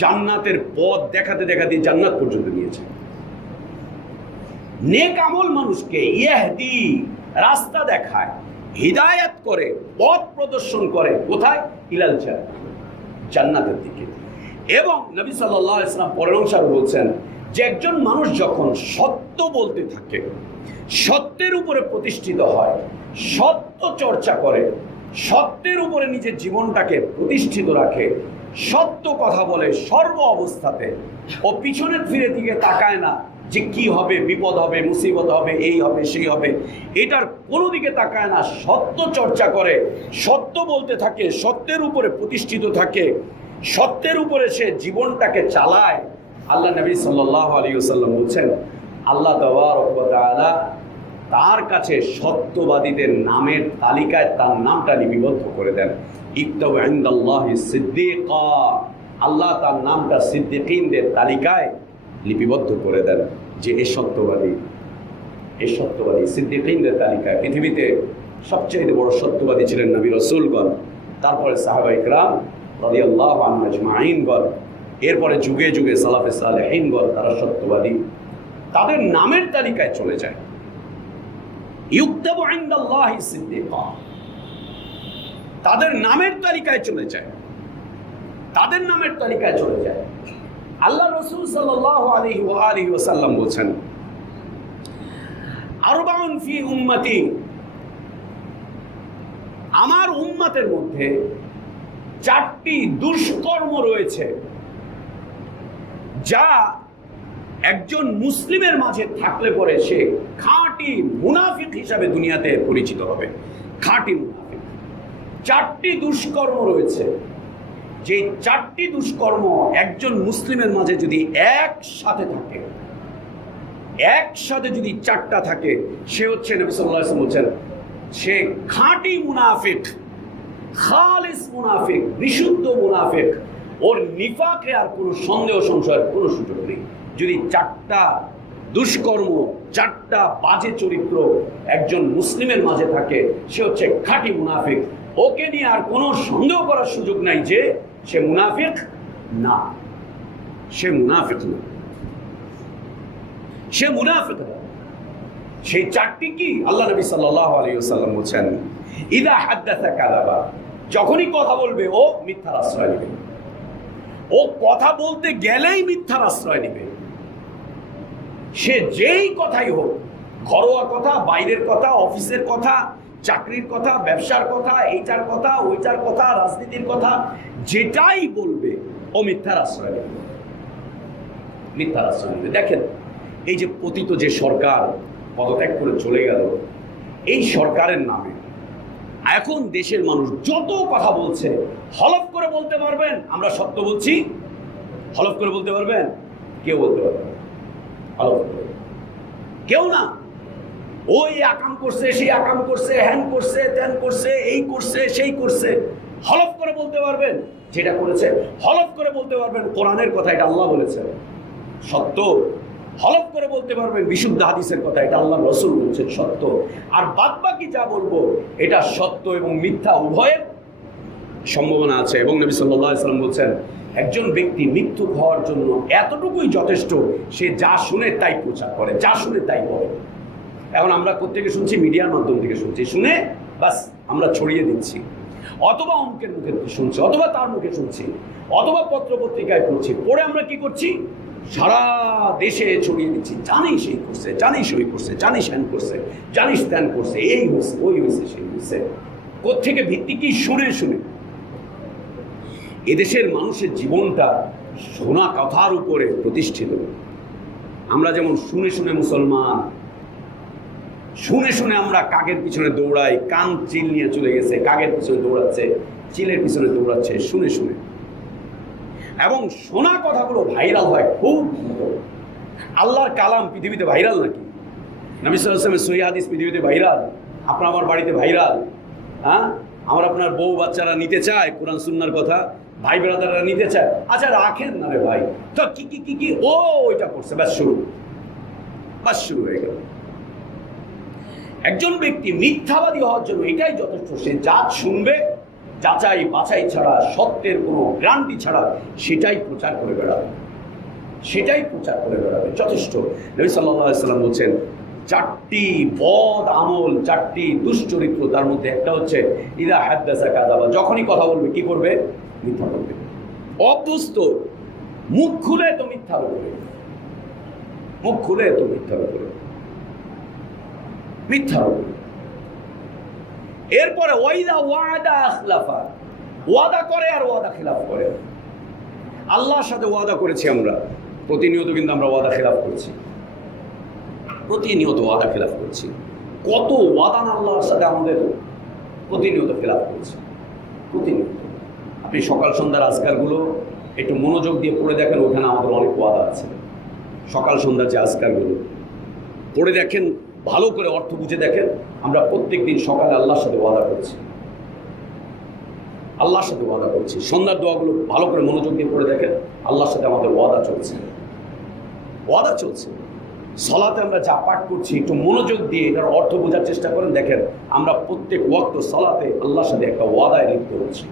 জান্নাতের পথ দেখাতে দেখাতে জান্নাত পর্যন্ত নিয়ে যায়। নেক আমল মানুষকে ইয়াহদি রাস্তা দেখায়, হিদায়াত করে, পথ প্রদর্শন করে, কোথায়? ইলাল জান্নাহ, জান্নাতের দিকে। এবং নবী সাল্লাল্লাহু আলাইহি ওয়াসাল্লাম পরের অংশে বলছেন যে একজন মানুষ যখন সত্য বলতে থাকে, সত্যের উপরে প্রতিষ্ঠিত হয়, সত্য চর্চা করে, সত্যের উপরে নিজের জীবনটাকে প্রতিষ্ঠিত রাখে, সত্য কথা বলে সর্ব অবস্থাতে, ও পিছনের ফিরে দিকে তাকায় না যে কি হবে, বিপদ হবে, মুসিবত হবে, এই হবে সেই হবে, এটার কোনো দিকে তাকায় না, সত্য চর্চা করে, সত্য বলতে থাকে, সত্যের উপরে প্রতিষ্ঠিত থাকে, সত্যের উপরে সে জীবনটাকে চালায়। আল্লাহ নবী সাল্লাল্লাহু আলাইহি ওয়াসাল্লাম বলছেন আল্লাহ তাবারক ওয়া তাআলা তার কাছে সত্যবাদীদের নামের তালিকায় তার নামটা লিপিবদ্ধ করে দেন। ইকতাবু ইনদাল্লাহি সিদ্দিকা, আল্লাহ তার নামটা সিদ্দিকিনদের তালিকায় লিপিবদ্ধ করে দেন যে এ সত্যবাদী, এ সত্যবাদী। সিদ্দিকিনদের তালিকায় পৃথিবীতে সবচেয়ে বড় সত্যবাদী ছিলেন নবী রাসূলগণ, তারপরে সাহাবায়ে কেরাম রাদিয়াল্লাহু আনহুম আজমাইনগণ, এরপরে যুগে যুগে সালাফে সালেহিনগণ, তারা সত্যবাদী, তাদের নামের তালিকায় চলে যায়। ইউকতাবু ইনদাল্লাহি সিদ্দিকা, তাদের নামের তালিকায় চলে যায়, তাদের নামের তালিকায় চলে যায়। আল্লাহ রাসূল সাল্লাল্লাহু আলাইহি ওয়া আলিহি ওয়াসাল্লাম বলেন আরবাউন ফি উম্মতি, আমার উম্মতের মধ্যে 4টি দুষ্কর্ম রয়েছে যা একজন মুসলিমের মাঝে থাকলে পরে সে খাঁটি মুনাফিক হিসাবে দুনিয়াতে পরিচিত হবে। খাঁটি মুনাফিক। 4টি দুষ্কর্ম রয়েছে, যে 4টি দুষ্কর্ম একজন মুসলিমের মাঝে যদি একসাথে থাকে, একসাথে যদি 4টা থাকে, সে হচ্ছে নবী সাল্লাল্লাহু আলাইহি ওয়াসাল্লাম বলেন সে খাঁটি মুনাফিক, খালিস মুনাফিক, বিশুদ্ধ মুনাফিক। ওর নিফাকে আর কোনো সন্দেহ সংশয়ের কোনো সুযোগ নেই। যদি 4টা দুষ্কর্ম, 4টা বাজে চরিত্র একজন মুসলিমের মাঝে থাকে, সে হচ্ছে খাঁটি মুনাফিক। ওকে নিয়ে আর কোনো সন্দেহ করার সুযোগ নাই যে সে মুনাফিক না, সে মুনাফিক না, সে মুনাফিক না। সেই 4টি কি? আল্লাহ নবী সাল্লাল্লাহু আলাইহি ওয়াসাল্লাম বলেন ইদা হাদাসা কাযাবা, যখনই কথা বলবে ও মিথ্যার আশ্রয় নেবে, ও কথা বলতে গেলেই মিথ্যার আশ্রয় নেবে। সে যেই কথাই হোক, ঘরোয়া কথা, বাইরের কথা, অফিসের কথা, চাকরির কথা, ব্যবসার কথা, এইটার কথা, ওইটার কথা, রাজনীতির কথা, যেটাই বলবে ও মিথ্যার আশ্রয় নেবে, মিথ্যার আশ্রয় নেবে। দেখেন এই যে পতিত যে সরকার পদত্যাগ করে চলে গেল, এই সরকারের নামে এখন দেশের মানুষ যত কথা বলছে, হলফ করে বলতে পারবেন আমরা সত্য বলছি? হলফ করে বলতে পারবেন? কেউ বলতে পারবে না, হলফ করে কেউ না। ওই আকাম করছে, সেই আকাম করছে, হ্যান করছে, ত্যান করছে, এই করছে, সেই করছে। হলফ করে বলতে পারবেন যেটা করেছে? হলফ করে বলতে পারবেন কোরআনের কথা, এটা আল্লাহ বলেছেন সত্য। হলফ করে বলতে পারবেন বিশুদ্ধ হাদিসের কথা, এটা আল্লাহ রাসূল বলছেন সত্য। আর বাদ বাকি যা বলবো এটা সত্য এবং মিথ্যা উভয়ের সম্ভাবনা আছে। এবং নবী সাল্লাল্লাহু আলাইহি ওয়াসাল্লাম বলছেন একজন ব্যক্তি মিথ্যুক হওয়ার জন্য এতটুকুই যথেষ্ট, সে যা শুনে তাই প্রচার করে, যা শুনে তাই বলে। এখন আমরা কোত্থেকে শুনছি? মিডিয়ার মাধ্যম থেকে শুনছি, শুনে বাস আমরা ছড়িয়ে দিচ্ছি, অথবা অমুকের মুখে শুনছি, অথবা তার মুখে শুনছি, অথবা পত্র পত্রিকায় পড়ছি, পড়ে আমরা কি করছি? সারা দেশে ছড়িয়ে দিচ্ছি, জানিস এই করছে, জানিস ওই করছে, জানিস হ্যান করছে, জানিস ত্যান করছে, এই হয়েছে, ওই হয়েছে, সেই হয়েছে। কোত্থেকে ভিত্তি কি? শুনে শুনে। এদেশের মানুষের জীবনটা শোনা কথার উপরে প্রতিষ্ঠিত। আমরা যেমন শুনে শুনে মুসলমান, শুনে শুনে আমরা কাকের পিছনে দৌড়াই, কান চিল নিয়ে চলে গেছে, কাকের পিছনে দৌড়াচ্ছে, চিলের পিছনে দৌড়াচ্ছে শুনে শুনে। এবং শোনা কথাগুলো ভাইরাল হয় খুব দ্রুত। আল্লাহর কালাম পৃথিবীতে ভাইরাল নাকি? নবী সাল্লাল্লাহু আলাইহি ওয়াসাল্লামের সহিহ হাদিস পৃথিবীতে ভাইরাল, আপনার আমার বাড়িতে ভাইরাল। হ্যাঁ, আমার আপনার বউ বাচ্চারা নিতে চায় কোরআন সুন্নাহর কথা, ভাই ব্রাদাররা নিতে চায়। আচ্ছা রাখেন না রে ভাই, তো কি কি কি কি ও ওইটা করছে, ব্যাস শুরু হয়ে গেল। একজন ব্যক্তি মিথ্যাবাদী হওয়ার জন্য এটাই যথেষ্ট, সে যা শুনবে যাচাই বাছাই ছাড়া, সত্যের কোনো গ্যারান্টি ছাড়া সেটাই প্রচার করে বেড়াবে, যথেষ্ট। নবী সাল্লাল্লাহু আলাইহি ওয়াসাল্লাম বলছেন, 4টি বদ আমল, 4টি দুশ্চরিত্র, তার মধ্যে একটা হচ্ছে ইদা হাদ্দাসা কাযাবা, যখনই কথা বলবে কি করবে? মিথ্যা বলবে। অভ্যস্ত, মুখ খুলে তো মিথ্যা বলবে, মিথ্যা বলবে। এরপরে ওয়াইদা ওয়াদা আখলাফা, ওয়াদা করে আর ওয়াদা খিলাফ করে। আল্লাহর সাথে ওয়াদা করেছি আমরা, প্রতিনিয়ত কিন্তু আমরা ওয়াদা খিলাফ করছি, কত ওয়াদা না আল্লাহর সাথে আমাদের প্রতিনিয়ত খিলাফ করছি, প্রতিনিয়ত। আপনি সকাল সন্ধ্যার আজকারগুলো একটু মনোযোগ দিয়ে পড়ে দেখেন, ওখানে আমাদের অনেক ওয়াদা আছে। সকাল সন্ধ্যার যে আজকারগুলো পড়ে দেখেন, ভালো করে অর্থ বুঝে দেখেন, আমরা প্রত্যেক দিন সকালে আল্লাহর সাথে ওয়াদা করছি, সন্ধ্যার দোয়াগুলো ভালো করে মনোযোগ দিয়ে পড়ে দেখেন, আল্লাহর সাথে আমাদের ওয়াদা চলছে। সালাতে আমরা যা পাঠ করছি একটু মনোযোগ দিয়ে এটার অর্থ বোঝার চেষ্টা করেন, দেখেন আমরা প্রত্যেক ওয়াক্ত সালাতে আল্লাহর সাথে একটা ওয়াদায় লিপ্ত হচ্ছি,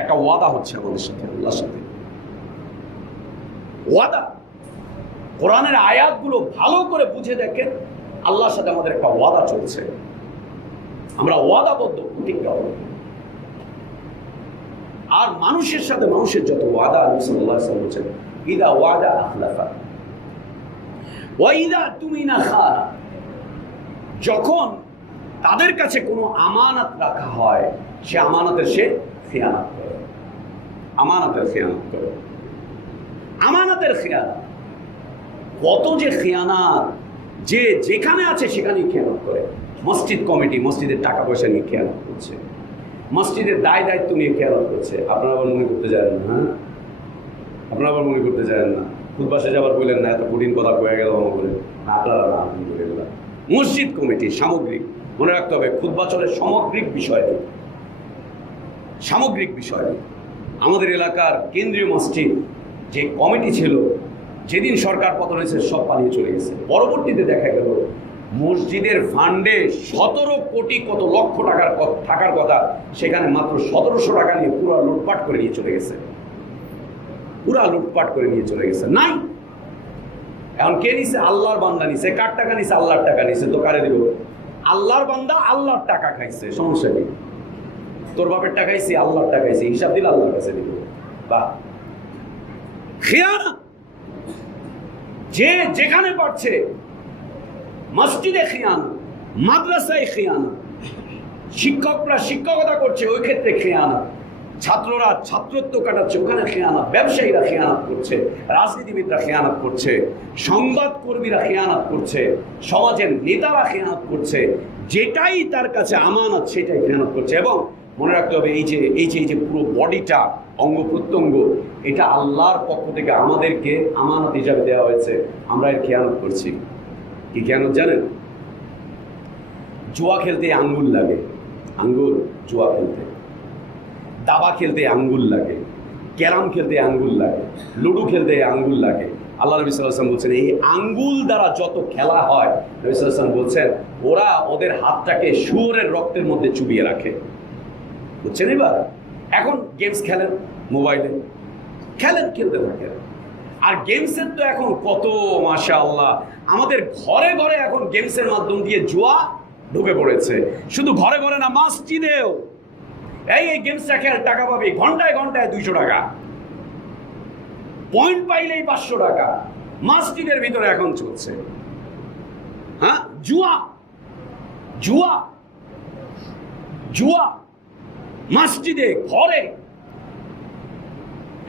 একটা ওয়াদা হচ্ছে আমাদের সাথে, আল্লাহর সাথে ওয়াদা। কোরআনের আয়াতগুলো ভালো করে বুঝে দেখেন, আল্লাহর সাথে আমাদের একটা ওয়াদা চলছে, আমরা ওয়াদাবদ্ধ, প্রতিজ্ঞাবদ্ধ। আর মানুষের সাথে মানুষের যত ওয়াদা, নবী সাল্লাল্লাহু আলাইহি ওয়াসাল্লাম বলেছেন, ইদা ওয়াদা আখলাফা ওয়া ইদা তুমিনা খানা, যখন তাদের কাছে কোনো আমানত রাখা হয়, সে আমানতের খেয়ানত করে। আমানতের খেয়ানত, কত যে খেয়ানত, যে যেখানে আছে সেখানেই খেয়ানত করে। মসজিদ কমিটি মসজিদের টাকা পয়সা নিয়ে খেয়ানত করছে, মসজিদের দায় দায়িত্ব নিয়ে খেয়ানত করছে। আপনারা আবার মনে করতে যাবেন না, খুতবাসে যাবার বললেন না, এত কঠিন কথা কয়ে গেল বলে না, আপনারা না বলে গেলাম। মসজিদ কমিটি সামগ্রিক, মনে রাখতে হবে খুতবা চলে সামগ্রিক বিষয়। আমাদের এলাকার কেন্দ্রীয় মসজিদ যে কমিটি ছিল, যেদিন সরকার পতন হয়েছে সব পালিয়ে চলে গেছে। পরবর্তীতে দেখা গেল মসজিদের ফান্ডে 17 কোটি কত লক্ষ টাকার থাকার কথা, সেখানে মাত্র 1700 টাকা নিয়ে পুরো লুটপাট করে নিয়ে চলে গেছে। নাই, এখন কে নিছে? আল্লাহর বান্দা নিছে। কার টাকা নিছে? আল্লাহর টাকা নিছে। তো কারে দিব? আল্লাহর বান্দা আল্লাহর টাকা খাইছে, সমস্যা নেই। তোর বাপের টাকা খাইছি, আল্লাহর টাকা খাইছি, হিসাব দিলে আল্লাহর কাছে দিব। বাহ, খিয়ানত। যে যেখানে পারছে, মসজিদে খিয়ানত, মাদ্রাসায় খিয়ানত, শিক্ষকরা শিক্ষকতা করছে, ওই ক্ষেত্রে খিয়ানত, ছাত্ররা ছাত্রত্ব কাটাচ্ছে, ওখানে খেয়ানত, ব্যবসায়ীরা খেয়ানত করছে, রাজনীতিবিদরা খেয়ানত করছে, সংবাদকর্মীরা খেয়ানত করছে, সমাজের নেতারা খেয়ানত করছে। যেটাই তার কাছে আমানত সেটাই খেয়ানত করছে। এবং মনে রাখতে হবে, এই যে পুরো বডিটা, অঙ্গ প্রত্যঙ্গ, এটা আল্লাহর পক্ষ থেকে আমাদেরকে আমানত হিসাবে দেওয়া হয়েছে। আমরা এর খেয়ানত করছি। কি খেয়ানত জানেন? জুয়া খেলতে আঙ্গুল লাগে, জুয়া খেলতে, দাবা খেলতে আঙ্গুল লাগে, ক্যারাম খেলতে আঙ্গুল লাগে, লুডু খেলতে আঙ্গুল লাগে। আল্লাহ নবী সাল্লাল্লাহু আলাইহি ওয়াসাল্লাম বলছেন, এই আঙ্গুল দ্বারা যত খেলা হয়, নবী সাল্লাল্লাহু আলাইহি ওয়াসাল্লাম বলছেন, ওরা ওদের হাতটাকে শুয়োরের রক্তের মধ্যে চুবিয়ে রাখে। বুঝছেন? এবার এখন গেমস খেলেন, মোবাইলে খেলতে থাকেন। আর গেমসের তো এখন কত মাশাআল্লাহ, আমাদের ঘরে ঘরে এখন গেমসের মাধ্যম দিয়ে জুয়া ঢুকে পড়েছে। শুধু ঘরে ঘরে না, মসজিদেও এই গেমসটা খেল, টাকা পাবি, ঘন্টায় 200 টাকা, পয়েন্ট পাইলেই 500 টাকা। মসজিদের ভিতরে এখন চলছে। হ্যাঁ, জুয়া জুয়া জুয়া মসজিদে, ঘরে।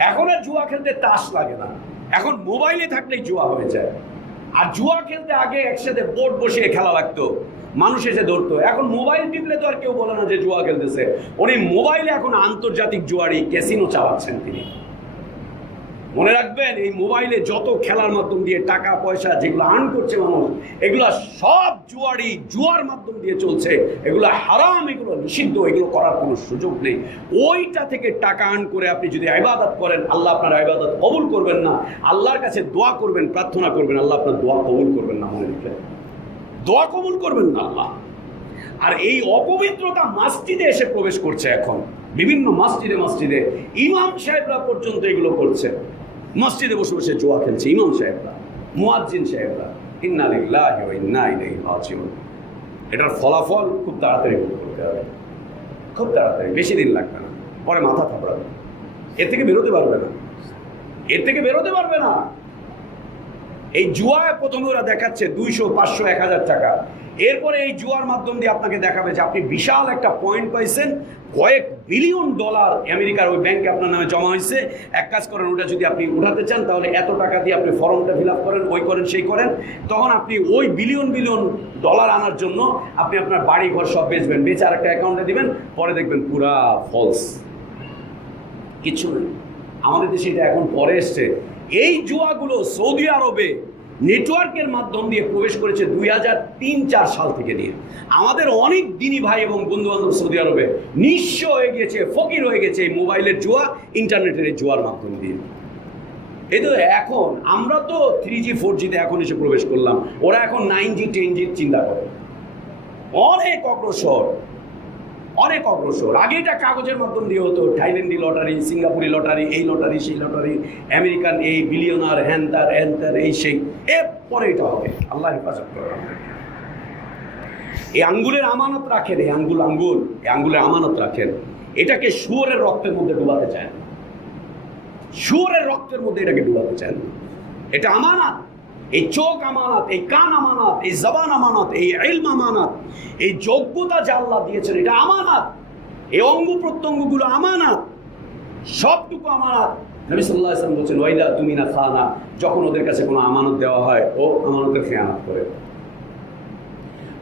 এখন আর জুয়া খেলতে তাস লাগে না, এখন মোবাইলে থাকলেই জুয়া হয়ে যায়। আর জুয়া খেলতে আগে একসাথে বোর্ড বসিয়ে খেলা লাগতো, মানুষ এসে ধরতো। এখন মোবাইল টিপলে তো আর কেউ বলে না যে জুয়া খেলতেছে। উনি মোবাইলে এখন আন্তর্জাতিক জুয়ারি ক্যাসিনো চালাচ্ছেন তিনি। মনে রাখবেন, এই মোবাইলে যত খেলার মাধ্যম দিয়ে টাকা পয়সা যেগুলো আর্ন করছে মানুষ, এগুলা সব জুয়ার মাধ্যম দিয়ে চলছে। এগুলো হারাম, এগুলো নিষিদ্ধ, এগুলো করার কোনো সুযোগ নেই। ওইটা থেকে টাকা আর্ন করে আপনি যদি ইবাদত করেন, আল্লাহ আপনার ইবাদত কবুল করবেন না। আল্লাহর কাছে দোয়া করবেন, প্রার্থনা করবেন, আল্লাহ আপনার দোয়া কবুল করবেন না। মনে রাখবেন, দোয়া কবুল করবেন না আল্লাহ। আর এই অপবিত্রতা মসজিদে এসে প্রবেশ করছে। এখন বিভিন্ন মসজিদে ইমাম সাহেবরা পর্যন্ত এগুলো করছে। মসজিদে বসে বসে জুয়া খেলছে ইমাম সাহেবরা, মুয়াজ্জিন সাহেবরা। ইন্না লিল্লাহি ওয়া ইন্না ইলাইহি রাজিউন। এটার ফলাফল খুব তাড়াতাড়ি ভোগ করতে হবে, খুব তাড়াতাড়ি, বেশি দিন লাগবে না। পরে মাথা থাপড়াবে, এর থেকে বেরোতে পারবে না, এর থেকে বেরোতে পারবে না। এই জুয়ায় প্রথমে ওরা দেখাচ্ছে 200, 500, 1000 টাকা। এরপরে এই জুয়ার মাধ্যম দিয়ে আপনাকে দেখাবে যে আপনি বিশাল একটা পয়েন্ট পাইছেন, কয়েক বিলিয়ন ডলার আমেরিকার ওই ব্যাংকে আপনার নামে জমা হয়েছে। এক কাজ করেন, ওটা যদি আপনি উঠাতে চান তাহলে এত টাকা দিয়ে আপনি ফর্মটা ফিল আপ করেন, ওই করেন সেই করেন। তখন আপনি ওই বিলিয়ন ডলার আনার জন্য আপনি আপনার বাড়ি ঘর সব বেচবেন, বেচে আর একটা অ্যাকাউন্টে দিবেন। পরে দেখবেন পুরা ফলস, কিছু নেই। আমাদের দেশে এটা এখন পরে এসছে। এই জুয়াগুলো সৌদি আরবে নেটওয়ার্কের মাধ্যম দিয়ে প্রবেশ করেছে 2003-4 সাল থেকে নিয়ে। আমাদের অনেক দিনী ভাই এবং বন্ধু বান্ধব সৌদি আরবে নিঃস্ব হয়ে গেছে, ফকির হয়ে গেছে এই মোবাইলের জুয়া, ইন্টারনেটের এই জুয়ার মাধ্যম দিয়ে। এই তো এখন আমরা তো 3G 4Gতে এখন এসে প্রবেশ করলাম, ওরা এখন 9G 10G চিন্তা করে। অনেক অগ্রসর, অনেক অগ্রসর। আগে এটা কাগজের মাধ্যম দিয়ে হতো, থাইল্যান্ডি লটারি, সিঙ্গাপুরি লটারি, এই লটারি সেই লটারি, আমেরিকান এই বিলিয়নার, হ্যান্তার এই সেই। এরপরে এটা হবে। আল্লাহ হেফাজত করে। এই আঙ্গুলের আমানত রাখেন, এই আঙ্গুলের আমানত রাখেন। এটাকে শুয়োরের রক্তের মধ্যে ডুবাতে চান, শুয়োরের রক্তের মধ্যে এটাকে ডুবাতে চান। এটা আমানত। এই চোখ আমানত, এই কান আমানত, এই জবান আমানত, এই ইলম আমানত, এই যোগ্যতা যা আল্লাহ দিয়েছেন এটা আমানত। এই অঙ্গ প্রত্যঙ্গগুলো আমানত, সবটুকু আমানত। নবী সাল্লাল্লাহু আলাইহি ওয়াসাল্লাম বলেছেন, ওয়াইদা তুমিনা খানা, যখন ওদের কাছে কোনো আমানত দেওয়া হয় ও আমানতের খেয়ানত করে।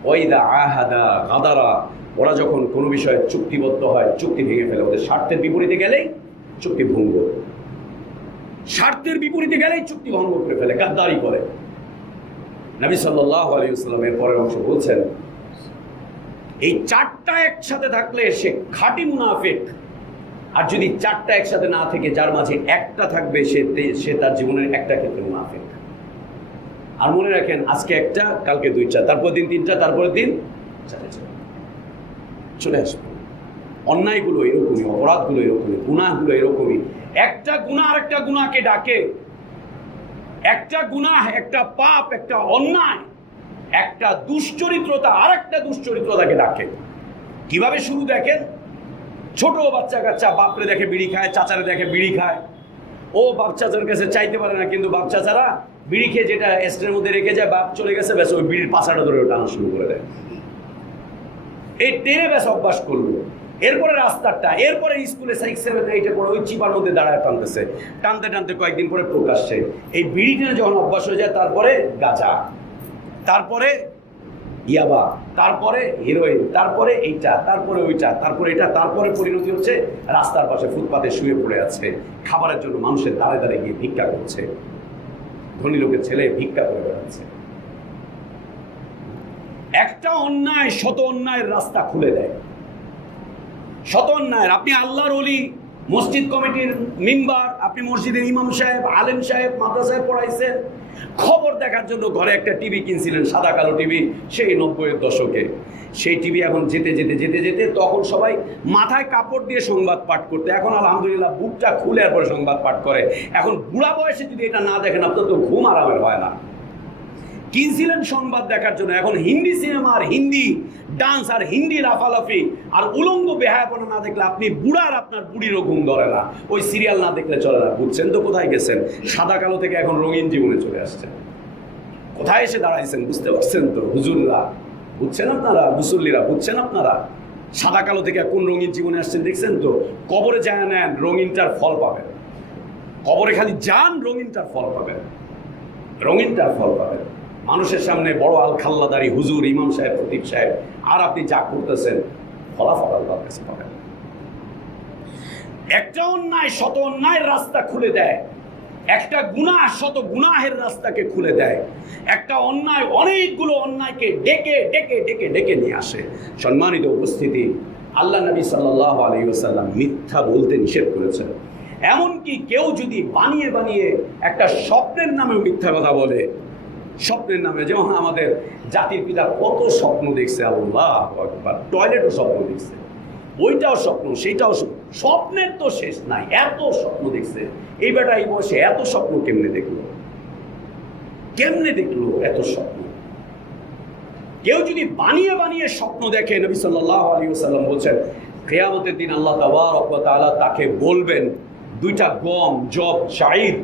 ওয়াইদা আহাদা গাদারা, ওরা যখন কোনো বিষয়ে চুক্তিবদ্ধ হয় চুক্তি ভেঙে ফেলে। ওদের স্বার্থের বিপরীতে গেলেই চুক্তি ভঙ্গ, স্বার্থের বিপরীতে গেলেই চুক্তি ভঙ্গ করে ফেলে, গাদ্দারি করে। নবী সাল্লাল্লাহু আলাইহি ওয়াসাল্লামের পরের অংশ বলছেন, এই চারটা একসাথে থাকলে সে খাঁটি মুনাফিক। আর যদি চারটা একসাথে না থেকে যার মাঝে একটা থাকবে সে তার জীবনের একটা ক্ষেত্রে মুনাফিক। আর মনে রাখেন, আজকে একটা, কালকে 2টা, তারপর দিন 3টা, তারপরের দিন 4টা চলে আসবে। অন্যায়গুলো এরকমই, অপরাধগুলো এরকমই, গুনাহগুলো এরকমই। একটা গুনাহ আরেকটা গুনাহকে ডাকে, একটা গুনাহ, একটা পাপ, একটা অন্যায়, একটা দুশ্চরিত্রতা আরেকটা দুশ্চরিত্রতাকে ডাকে। কিভাবে শুরু দেখেন, ছোট বাচ্চা কাচ্চা বাপরে দেখে বিড়ি খায়, চাচারে দেখে বিড়ি খায়। ও বাপ চাচার কাছে চাইতে পারে না, কিন্তু বাপ চাচারা বিড়ি খেয়ে যেটা এস্টের মধ্যে রেখে যায়, বাপ চলে গেছে, ব্যাস ওই বিড়ির পাশাটা ধরে টানা শুরু করে দেয়। এই টেনে ব্যাস অভ্যাস করলো। এরপরে রাস্তাটা, এরপরে স্কুলে 6, 7, 8 পরে ওই চিপার মধ্যে দাঁড়ায় টানতেছে, টানতে টানতে কয়েকদিন পরে প্রকাশ্যে। এই বিড়ি টেনে যখন অভ্যাস হয়ে যায়, তারপরে গাঁজা, তারপরে ইয়াবা, তারপরে হিরোইন, তারপরে এইটা, তারপরে ওইটা, তারপরে এটা, তারপরে পরিণতি হচ্ছে রাস্তার পাশে ফুটপাতে শুয়ে পড়ে আছে, খাবারের জন্য মানুষের দাঁড়ে দাঁড়িয়ে গিয়ে ভিক্ষা করছে। ধনী লোকের ছেলে ভিক্ষা করে বেড়াচ্ছে। একটা অন্যায় শত অন্যায়ের রাস্তা খুলে দেয়, শত অন্যায়ের। আপনি আল্লাহর ওলি, মসজিদ কমিটির মেম্বার, আপনি মসজিদের ইমাম সাহেব, আলেম সাহেব, মাদ্রাসায় পড়াইছেন, খবর দেখার জন্য ঘরে একটা টিভি কিনছিলেন, সাদা কালো টিভি, সেই 90-এর দশকে। সেই টিভি এখন যেতে যেতে যেতে যেতে তখন সবাই মাথায় কাপড় দিয়ে সংবাদ পাঠ করতে, এখন আলহামদুলিল্লাহ বুকটা খুলে পরে সংবাদ পাঠ করে। এখন বুড়া বয়সে যদি এটা না দেখেন আপনার তো ঘুম আরামের হয় না। কিনছিলেন সংবাদ দেখার জন্য, এখন হিন্দি সিনেমা আর হিন্দি ডান্স আর হিন্দি লাফালাফি আর উলঙ্গ বেহায়াপনা না দেখলে আপনি বুড়ার আপনার বুড়িরও ঘুম ধরে না, ওই সিরিয়াল না দেখলে চলে না। বুঝছেন তো কোথায় গেছেন? সাদা কালো থেকে এখন রঙিন জীবনে চলে আসছেন। কোথায় এসে দাঁড়াইছেন বুঝতে পারছেন তো হুজুররা? বুঝছেন আপনারা? মুসল্লিরা বুঝছেন আপনারা? সাদা কালো থেকে কোন রঙিন জীবনে আসছেন দেখছেন তো? কবরে যায় নেন, রঙিনটার ফল পাবেন। কবরে খালি যান, রঙিনটার ফল পাবেন, রঙিনটার ফল পাবেন। মানুষের সামনে বড় আল খাল্লাদারি হুজুর, ইমাম সাহেব, খতিব সাহেব, আর আপনি যা করতেছেন ফলাফল আল্লাহর কাছে পাবেন। একটা অন্যায় শত অন্যায়ের রাস্তা খুলে দেয়, একটা গুনাহ শত গুনাহের রাস্তাকে খুলে দেয়, একটা অন্যায় অনেকগুলো অন্যায়কে ডেকে ডেকে ডেকে ডেকে নিয়ে আসে। সম্মানিত উপস্থিতি, আল্লাহ নবী সাল্লাল্লাহু আলাইহি ওয়াসাল্লাম মিথ্যা বলতে নিষেধ করেছেন। এমনকি কেউ যদি বানিয়ে বানিয়ে একটা স্বপ্নের নামে মিথ্যা কথা বলে, স্বপ্নের নামে, যেমন আমাদের জাতির পিতা কত স্বপ্ন দেখছে, আল্লাহু আকবার, টয়লেটও স্বপ্ন দেখছে, ওইটাও স্বপ্ন, সেইটাও স্বপ্নের তো শেষ নাই, এত স্বপ্ন দেখছে। এই বেটা এই বয়সে এত স্বপ্ন কেমনে দেখলো? কেমনে দেখলো এত স্বপ্ন? কেউ যদি বানিয়ে বানিয়ে স্বপ্ন দেখে, নবী সাল্লাল্লাহু আলাইহি ওয়াসাল্লাম বলছেন কিয়ামতের দিন আল্লাহ তাবারক ওয়া তাআলা তাকে বলবেন, দুইটা গম, জব, শাইর,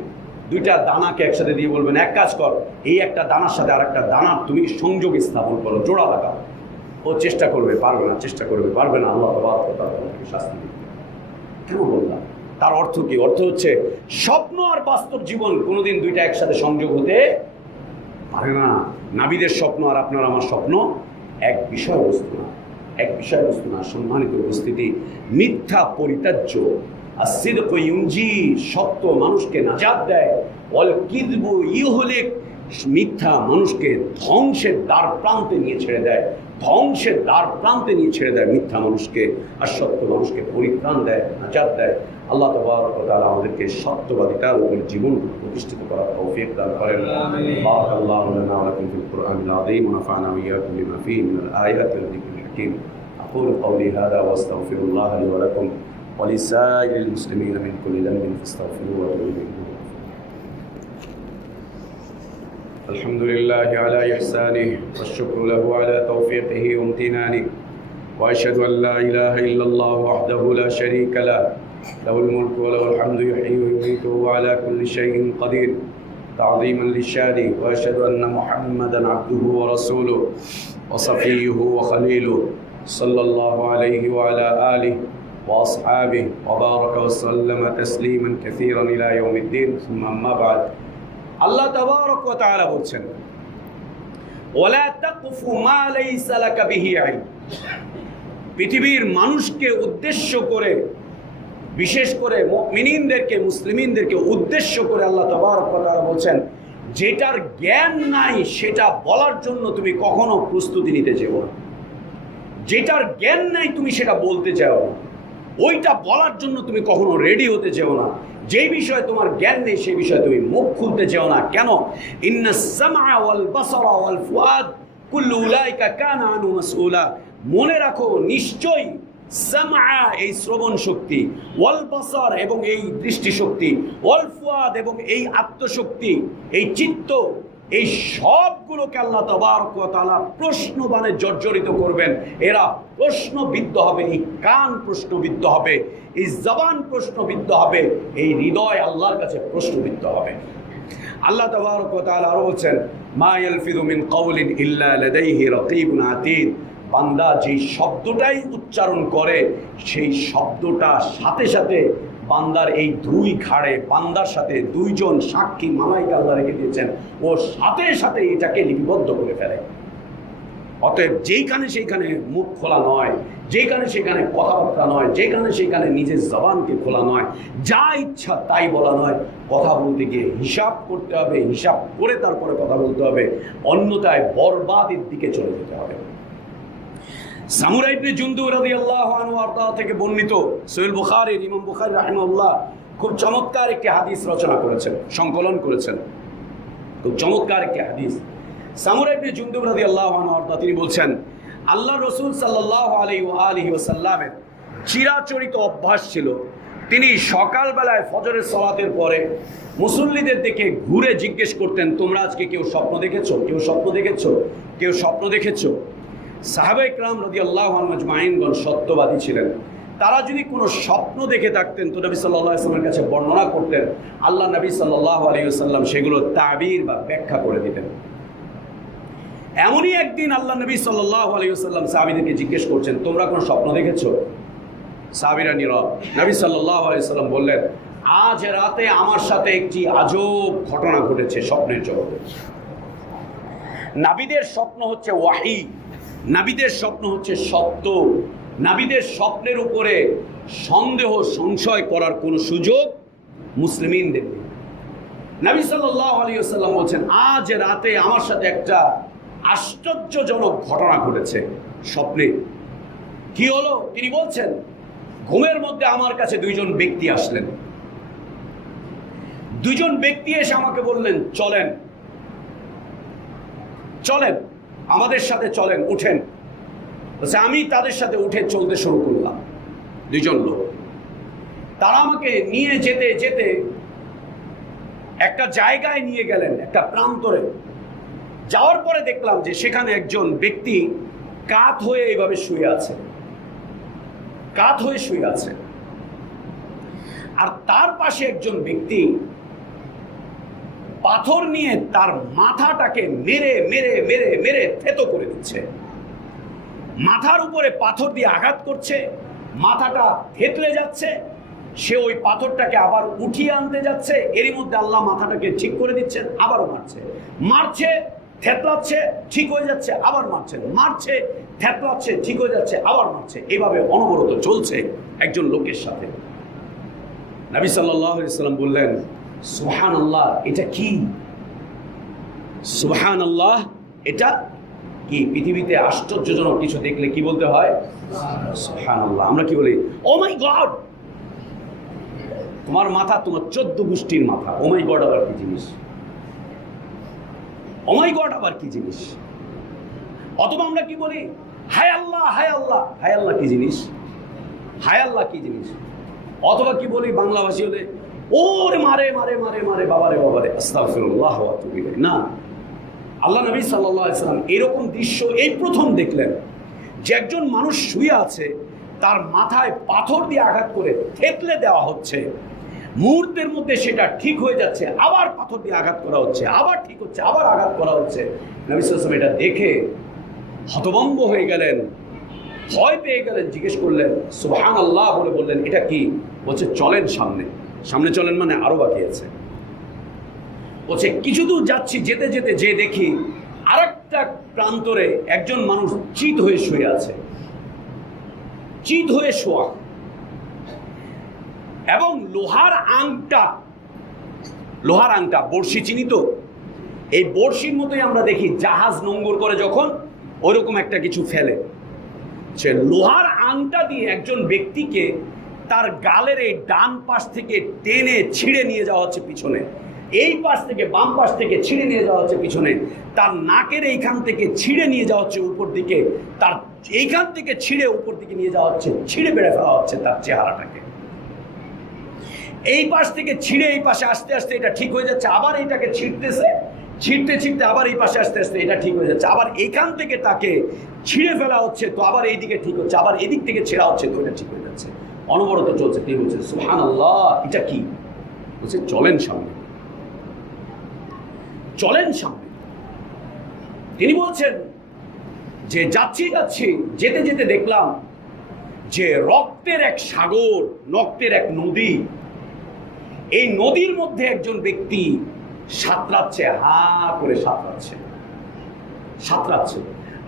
দুইটা দানাকে একসাথে দিয়ে বলবেন, এক কাজ কর, এই একটা দানার সাথে আর একটা দানার তুমি সংযোগ স্থাপন করো, জোড়া লাগাও। ও চেষ্টা করবে, পারবে না, চেষ্টা করবে, পারবে না, আল্লাহ তাবারক ওয়া তাআলা তাকে শাস্তি দিবেন। কেন বললাম? তার অর্থ কি? অর্থ হচ্ছে স্বপ্ন আর বাস্তব জীবন কোনোদিন দুইটা একসাথে সংযোগ হতে পারে না। নাবিদের স্বপ্ন আর আপনার আমার স্বপ্ন এক বিষয়বস্তু না, এক বিষয়বস্তু না। সম্মানিত উপস্থিতি, মিথ্যা পরিত্যাজ্য, আর সিদকু ইউনজি, সত্য মানুষকে নাজাত দেয়, ওয়াল কিযবু ইউহলিক, মিথ্যা মানুষকে ধ্বংসের দ্বার প্রান্তে নিয়ে ছেড়ে দেয়, ধ্বংসের দ্বার প্রান্তে নিয়ে ছেড়ে দেয় মিথ্যা মানুষকে, আর সত্য মানুষকে পরিত্রাণ দেয়, নাজাত দেয়। আল্লাহ তাবারক ওয়া তাআলা আমাদেরকে সত্যবাদিতার উপর জীবন প্রতিষ্ঠিত করার তৌফিক দান করেন। বারাকাল্লাহু লানা ওয়া লাকুম ফিল কুরআনিল আযীম ওয়া নাফা'না ওয়া ইয়্যাকুম বিমা ফীহি মিনাল আয়াতি ওয়াল যিকরিল হাকীম। আকুলু কওলি হাযা ওয়া আস্তাগফিরুল্লাহ লি ওয়া লাকুম ওয়া লিসাইরিল মুসলিমিনা মিন কুল্লি যামবিন ফাস্তাগফিরুহু ওয়া তুবু ইলাইহি। الحمد لله على إحسانه والشكر له على توفيقه وامتنانه وأشهد أن لا إله إلا الله وحده لا شريك له له الملك وله الحمد يحيي ويميت وهو على كل شيء قدير تعظيما لشانه وأشهد أن محمدا عبده ورسوله وصفيه وخليله صلى الله عليه وعلى آله وأصحابه وبارك وسلم تسليما كثيرا إلى يوم الدين ثم أما بعد। আল্লাহ তাবারক ওয়া তাআলা বলছেন, ওয়ালা তাকফু মা লাইসা লাকা বিহি ইলম। পৃথিবীর মানুষকে উদ্দেশ্য করে, বিশেষ করে মুমিনদেরকে, মুসলিমিনদেরকে উদ্দেশ্য করে আল্লাহ তাবারক ওয়া তাআলা বলছেন, যেটার জ্ঞান নাই সেটা বলার জন্য তুমি কখনো প্রস্তুতি নিতে চাও না। যেটার জ্ঞান নাই তুমি সেটা বলতে চাও না, ওইটা বলার জন্য তুমি কখনো রেডি হতে চাও না। যেই বিষয়ে তোমার জ্ঞান নেই সেই বিষয়ে তুমি মুখ খুলতে চাও না। কেন? ইন্নাস সামআ ওয়াল বাসারা ওয়াল ফুআদ কুল্লু উলাইকা কানা আনহু মাসউলা। মনে রাখো, নিশ্চয়ই সামআ এই শ্রবণ শক্তি, ওয়াল বাসার এবং এই দৃষ্টি শক্তি, ওয়াল ফুআদ এবং এই আত্মশক্তি, এই চিত্ত, এই সবগুলোকে আল্লাহ তাবারক ওয়া তাআলা প্রশ্নবাণে জর্জরিত করবেন। এরা প্রশ্নবিদ্ধ হবে, এই কান প্রশ্নবিদ্ধ হবে, এই জবান প্রশ্নবিদ্ধ হবে, এই হৃদয় আল্লাহর কাছে প্রশ্নবিদ্ধ হবে। আল্লাহ তাবারক ওয়া তাআলা আরো বলছেন, মা ইয়ালফিযু মিন কাওলিন ইল্লা লাদাইহি রাকীবুন আতীদ। বান্দা যেই শব্দটাই উচ্চারণ করে সেই শব্দটা সাথে সাথে বান্দার এই দুই ঘাড়ে, বান্দার সাথে দুইজন সাক্ষী মালাইকা আল্লাহ রেখে দিয়েছেন, ও সাথে সাথে এটাকে লিপিবদ্ধ করে ফেলে। অতএব যেইখানে সেইখানে মুখ খোলা নয়, যেখানে সেখানে কথাবার্তা নয়, যেখানে সেখানে নিজের জবানকে খোলা নয়, যা ইচ্ছা তাই বলা নয়। কথা বলতে গিয়ে হিসাব করতে হবে, হিসাব করে তারপরে কথা বলতে হবে, অন্যথায় বরবাদের দিকে চলে যেতে হবে। সামুরা ইবনে জুনদুব রাদিয়াল্লাহু আনহু থেকে বর্ণিত, সহিহ বুখারীর ইমাম বুখারী রাহিমাহুল্লাহ খুব চমৎকার একটি হাদিস রচনা করেছেন, সংকলন করেছেন, খুব চমৎকার একটি হাদিস। সামুরা ইবনে জুনদুব রাদিয়াল্লাহু আনহু তিনি বলছেন, আল্লাহ রাসূল সাল্লাল্লাহু আলাইহি ওয়া আলিহি ওয়াসাল্লামের চিরাচরিত অভ্যাস ছিল তিনি সকালবেলায় ফজরের সালাতের পরে মুসল্লিদের দিকে ঘুরে জিজ্ঞেস করতেন, তোমরা আজকে কেউ স্বপ্ন দেখেছো? কেউ স্বপ্ন দেখেছো? কেউ স্বপ্ন দেখেছো? সাহাবায়ে কেরাম রাদিয়াল্লাহু আনহুম আজমাইনগণ সত্যবাদী ছিলেন। তারা যদি কোনো স্বপ্ন দেখে থাকতেন তো নবী সাল্লাল্লাহু আলাইহি ওয়াসাল্লামের কাছে বর্ণনা করতেন, আল্লাহ নবী সাল্লাল্লাহু আলাইহি ওয়াসাল্লাম সেগুলো তাবির বা ব্যাখ্যা করে দিতেন। এমনই একদিন আল্লাহ নবী সাল্লাল্লাহু আলাইহি ওয়াসাল্লাম সাহাবীদেরকে জিজ্ঞেস করছেন, তোমরা কোনো স্বপ্ন দেখেছো? সাহাবীরা নীরব। নবী সাল্লাল্লাহু আলাইহি ওয়াসাল্লাম বললেন, আজ রাতে আমার সাথে একটি আজব ঘটনা ঘটেছে স্বপ্নের জগতে। নাবিদের স্বপ্ন হচ্ছে ওয়াহি, নাবিদের স্বপ্ন হচ্ছে সত্য, নাবিদের স্বপ্নের উপরে সন্দেহ সংশয় করার কোনো সুযোগ মুসলিমিনদের নেই। নবী সাল্লাল্লাহু আলাইহি ওয়াসাল্লাম বলছেন, আজ রাতে আমার সাথে একটা আশ্চর্যজনক ঘটনা ঘটেছে স্বপ্নে। কি হলো? তিনি বলছেন, ঘুমের মধ্যে আমার কাছে দুইজন ব্যক্তি আসলেন। দুইজন ব্যক্তি এসে আমাকে বললেন, চলেন চলেন, আমাদের সাথে চলেন, উঠেন। আমি তাদের সাথে উঠে চলতে শুরু করলাম। দুইজন লোক, তারা আমাকে নিয়ে যেতে যেতে একটা জায়গায় নিয়ে গেলেন, একটা প্রান্তরে। যাওয়ার পরে দেখলাম যে সেখানে একজন ব্যক্তি কাত হয়ে এইভাবে শুয়ে আছে, কাত হয়ে শুয়ে আছে। আর তার পাশে একজন ব্যক্তি পাথর নিয়ে তার মাথাটাকে মেরে মেরে মেরে মেরে থেতো করে দিচ্ছে। মাথার উপরে পাথর দিয়ে আঘাত করছে, মাথাটা থেতলে যাচ্ছে। সে ওই পাথরটাকে আবার উঠিয়ে আনতে যাচ্ছে, এরই মধ্যে আল্লাহ মাথাটাকে ঠিক করে দিচ্ছেন, আবারও মারছে, মারছে, থেতলাচ্ছে, ঠিক হয়ে যাচ্ছে, আবার মারছে, মারছে, থেতলাচ্ছে, ঠিক হয়ে যাচ্ছে, আবার মারছে। এইভাবে অনবরত চলছে একজন লোকের সাথে। নবী সাল্লাল্লাহু আলাইহি ওয়াসাল্লাম বললেন, সুবহানাল্লাহ, এটা কি? সুবহানাল্লাহ, এটা কি? পৃথিবীতে আশ্চর্যজনক কিছু দেখলে কি বলতে হয়? সুবহানাল্লাহ। আমরা কি বলি? ও মাই গড! তোমার মাথা তোমার 14 গোষ্ঠীর মাথা। ও মাই গড আবার কি জিনিস? ও মাই গড আবার কি জিনিস? অথবা আমরা কি বলি? হায় আল্লাহ, হায় আল্লাহ। হায় আল্লাহ কি জিনিস? হায় আল্লাহ কি জিনিস? অথবা কি বলি বাংলাভাষী হলে, ওরে মারে মারে মারে মারে, বাবারে বাবারে, আস্তাগফিরুল্লাহ ওয়া আতুবু ইলাইহি। না, আল্লাহ নবী সাল্লাল্লাহু আলাইহি ওয়াসাল্লাম এরকম দৃশ্য এই প্রথম দেখলেন যে একজন মানুষ শুয়ে আছে, তার মাথায় পাথর দিয়ে আঘাত করে থেতলে দেওয়া হচ্ছে, মুহূর্তের মধ্যে সেটা ঠিক হয়ে যাচ্ছে, আবার পাথর দিয়ে আঘাত করা হচ্ছে, আবার ঠিক হচ্ছে, আবার আঘাত করা হচ্ছে। নবী সাল্লাল্লাহু আলাইহি ওয়াসাল্লাম এটা দেখে হতভম্ব হয়ে গেলেন, ভয় পেয়ে গেলেন, জিজ্ঞেস করলেন, সুবহানাল্লাহ বলে বললেন, এটা কি? বলছে, চলেন সামনে। সামনে চলেন মানে আরো বাকি আছে। বলছে, কিছু দূর যাচ্ছি, যেতে যেতে যে দেখি আরেকটা প্রান্তরে একজন মানুষ চিত হয়ে শুয়ে আছে, চিত হয়ে শোয়া, এবং লোহার আংটা, লোহার আংটা, বড়শি চিনি তো? এই বড়শির মতোই আমরা দেখি জাহাজ নোঙ্গর করে যখন ওইরকম একটা কিছু ফেলে, সে লোহার আংটা দিয়ে একজন ব্যক্তিকে তার গালের এই ডান পাশ থেকে টেনে ছিঁড়ে নিয়ে যাওয়া হচ্ছে পিছনে, এই পাশ থেকে বাম পাশ থেকে ছিঁড়ে নিয়ে যাওয়া হচ্ছে পিছনে, তার নাকের এইখান থেকে ছিঁড়ে নিয়ে যাওয়া হচ্ছে উপর দিকে, তার এইখান থেকে ছিঁড়ে উপর দিকে নিয়ে যাওয়া হচ্ছে, ছিঁড়ে বেড়ে ফেলা হচ্ছে তার চেহারাটাকে। এই পাশ থেকে ছিঁড়ে এই পাশে আসতে আসতে এটা ঠিক হয়ে যাচ্ছে, আবার এইটাকে ছিঁড়তেছে, ছিঁড়তে ছিঁড়তে আবার এই পাশে আসতে আসতে এটা ঠিক হয়ে যাচ্ছে, আবার এইখান থেকে তাকে ছিঁড়ে ফেলা হচ্ছে, তো আবার এইদিকে ঠিক হচ্ছে, আবার এদিক থেকে ছেঁড়া হচ্ছে, তো এটা ঠিক হয়ে যাচ্ছে, অনবরত চলছে। তিনি বলছে, সুবহানাল্লাহ, এটা কি? বলছে, চলেন সামনে, চলেন সামনে। তিনি বলছেন যে যাচ্ছি যাচ্ছি, যেতে যেতে দেখলাম যে রক্তের এক সাগর, রক্তের এক নদী, এই নদীর মধ্যে একজন ব্যক্তি সাঁতরাচ্ছে, হা করে সাঁতরাচ্ছে, সাঁতরাচ্ছে।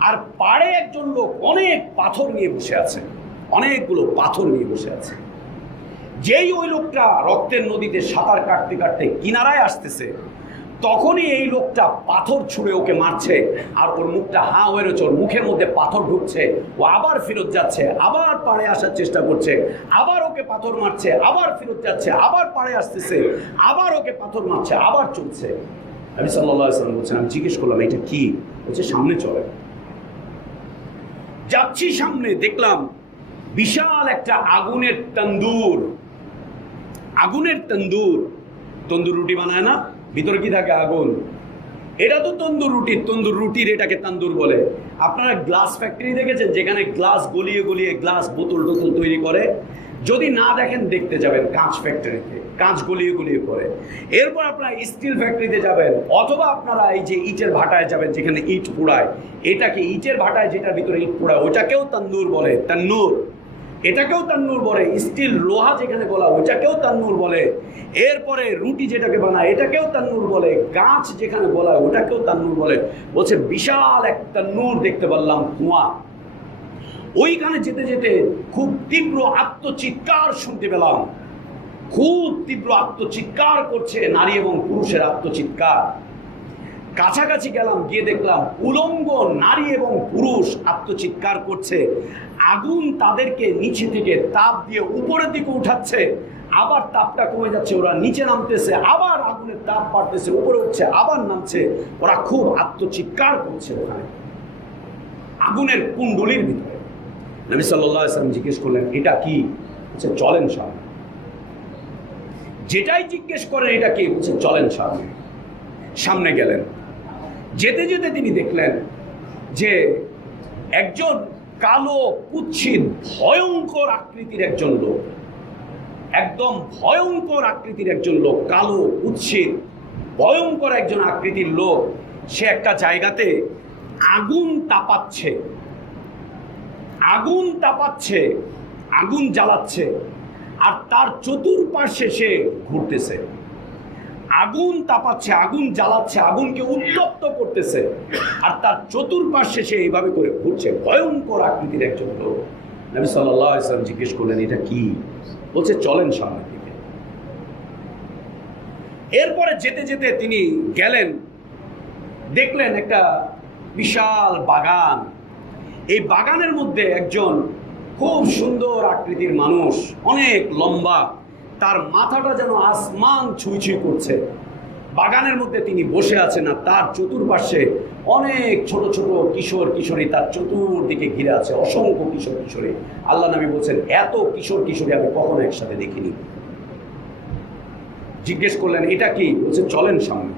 আর পাড়ে একজন লোক অনেক পাথর নিয়ে বসে আছে, অনেকগুলো পাথর নিয়ে বসে আছে। যেই ওই লোকটা রক্তের নদীতে সাঁতার কাটতে কাটতে কিনারায় আসতেছে, তখনই এই লোকটা পাথর ছুঁড়ে ওকে মারছে, আর ওর মুখটা হা হয়ে রয়েছে, ওর মুখের মধ্যে পাথর ঢুকছে, ও আবার ফেরত যাচ্ছে, আবার পাড়ে আসার চেষ্টা করছে, আবার ওকে পাথর মারছে, আবার ফেরত যাচ্ছে, আবার পাড়ে আসতেছে, আবার ওকে পাথর মারছে, আবার চলছে। নবী সাল্লাল্লাহু আলাইহি ওয়াসাল্লাম বলছেন, আমি জিজ্ঞেস করলাম, এটা কি? বলছে, সামনে চলে। যাচ্ছি সামনে, দেখলাম বিশাল একটা আগুনের তন্দুর, আগুনের তন্দুর, তন্দুর রুটি বানায় না, ভিতরে কি থাকে? আগুন। এটা তো তন্দুর রুটির এটাকে তন্দুর বলে। আপনারা গ্লাস ফ্যাক্টরি দেখেছেন, যেখানে গ্লাস গলিয়ে গলিয়ে গ্লাস বোতল টোতল তৈরি করে? যদি না দেখেন দেখতে যাবেন কাঁচ ফ্যাক্টরিতে, কাঁচ গলিয়ে গলিয়ে করে। এরপর আপনারা স্টিল ফ্যাক্টরিতে যাবেন, অথবা আপনারা এই যে ইটের ভাটায় যাবেন, যেখানে ইট পোড়ায়। এটাকে ইটের ভাটায় যেটার ভিতরে ইট পোড়ায় ওইটাকেও তন্দুর বলে, তন্নুর। এটাকেও তান্নুর বলে। স্টিল লোহা যেখানে গলা ওইটাকেও তান্নুর বলে। এরপরে রুটি যেটাকে বানায় এটাকেও তান্নুর বলে। গাছ যেখানে গলায় ওটাকেও তান্নুর বলে। বলছে বিশাল এক তান্নুর দেখতে পারলাম, কুয়া। ওইখানে যেতে যেতে খুব তীব্র আত্মচিৎকার শুনতে পেলাম। খুব তীব্র আত্মচিৎকার করছে, নারী এবং পুরুষের আত্মচিৎকার। কাছাকাছি গেলাম, গিয়ে দেখলাম উলঙ্গ নারী এবং পুরুষ আত্মচিৎকার করছে। আগুন তাদেরকে নিচে থেকে তাপ দিয়ে উপরের দিকে উঠাচ্ছে, আবার তাপটা কমে যাচ্ছে, ওরা নিচে নামতেছে, আবার আগুনের তাপ বাড়তেছে, উপরে উঠছে, আবার নামছে। ওরা খুব আত্মচিৎকার করছে ওখানে আগুনের কুণ্ডলীর ভিতরে। নবী সাল্লাল্লাহু আলাইহি ওয়াসাল্লাম জিজ্ঞেস করলেন, এটা কি? বলছে চলেন সামনে। যেটাই জিজ্ঞেস করেন এটা কি? বলছে চলেন সামনে। সামনে গেলেন, যেতে যেতে তিনি দেখলেন যে একজন কালো কুৎসিত ভয়ঙ্কর আকৃতির একজন লোক, একদম ভয়ঙ্কর আকৃতির একজন লোক, কালো কুৎসিত ভয়ঙ্কর একজন আকৃতির লোক। সে একটা জায়গাতে আগুন তাপাচ্ছে, আগুন তাপাচ্ছে, আগুন জ্বালাচ্ছে, আর তার চতুর্পার্শ্বে সে ঘুরতেছে। আগুন তাপাচ্ছে, আগুন জ্বালাচ্ছে, আগুনকে উত্তপ্ত করতেছে, আর তার চতুর্পার্শ্বে সে এইভাবে করে ঘুরছে। ভয়ঙ্কর আকৃতির একজন লোক। নবী সাল্লাল্লাহু আলাইহি ওয়াসাল্লাম জিজ্ঞেস করলেন, এটা কি? বলছে চলেন সামনের দিকে। এরপরে যেতে যেতে তিনি গেলেন, দেখলেন একটা বিশাল বাগান। এই বাগানের মধ্যে একজন খুব সুন্দর আকৃতির মানুষ, অনেক লম্বা, তার মাথাটা যেন আসমান ছুঁই ছুঁই করছে। বাগানের মধ্যে তিনি বসে আছেন, আর তার চতুর্পার্শ্বে অনেক ছোট ছোট কিশোর কিশোরী তার চতুর্দিকে ঘিরে আছে, অসংখ্য কিশোর কিশোরী। আল্লাহ নবী বলছেন, এত কিশোর কিশোরী আমি কখনো একসাথে দেখিনি। জিজ্ঞেস করলেন, এটা কি? বলছে চলেন সামনে।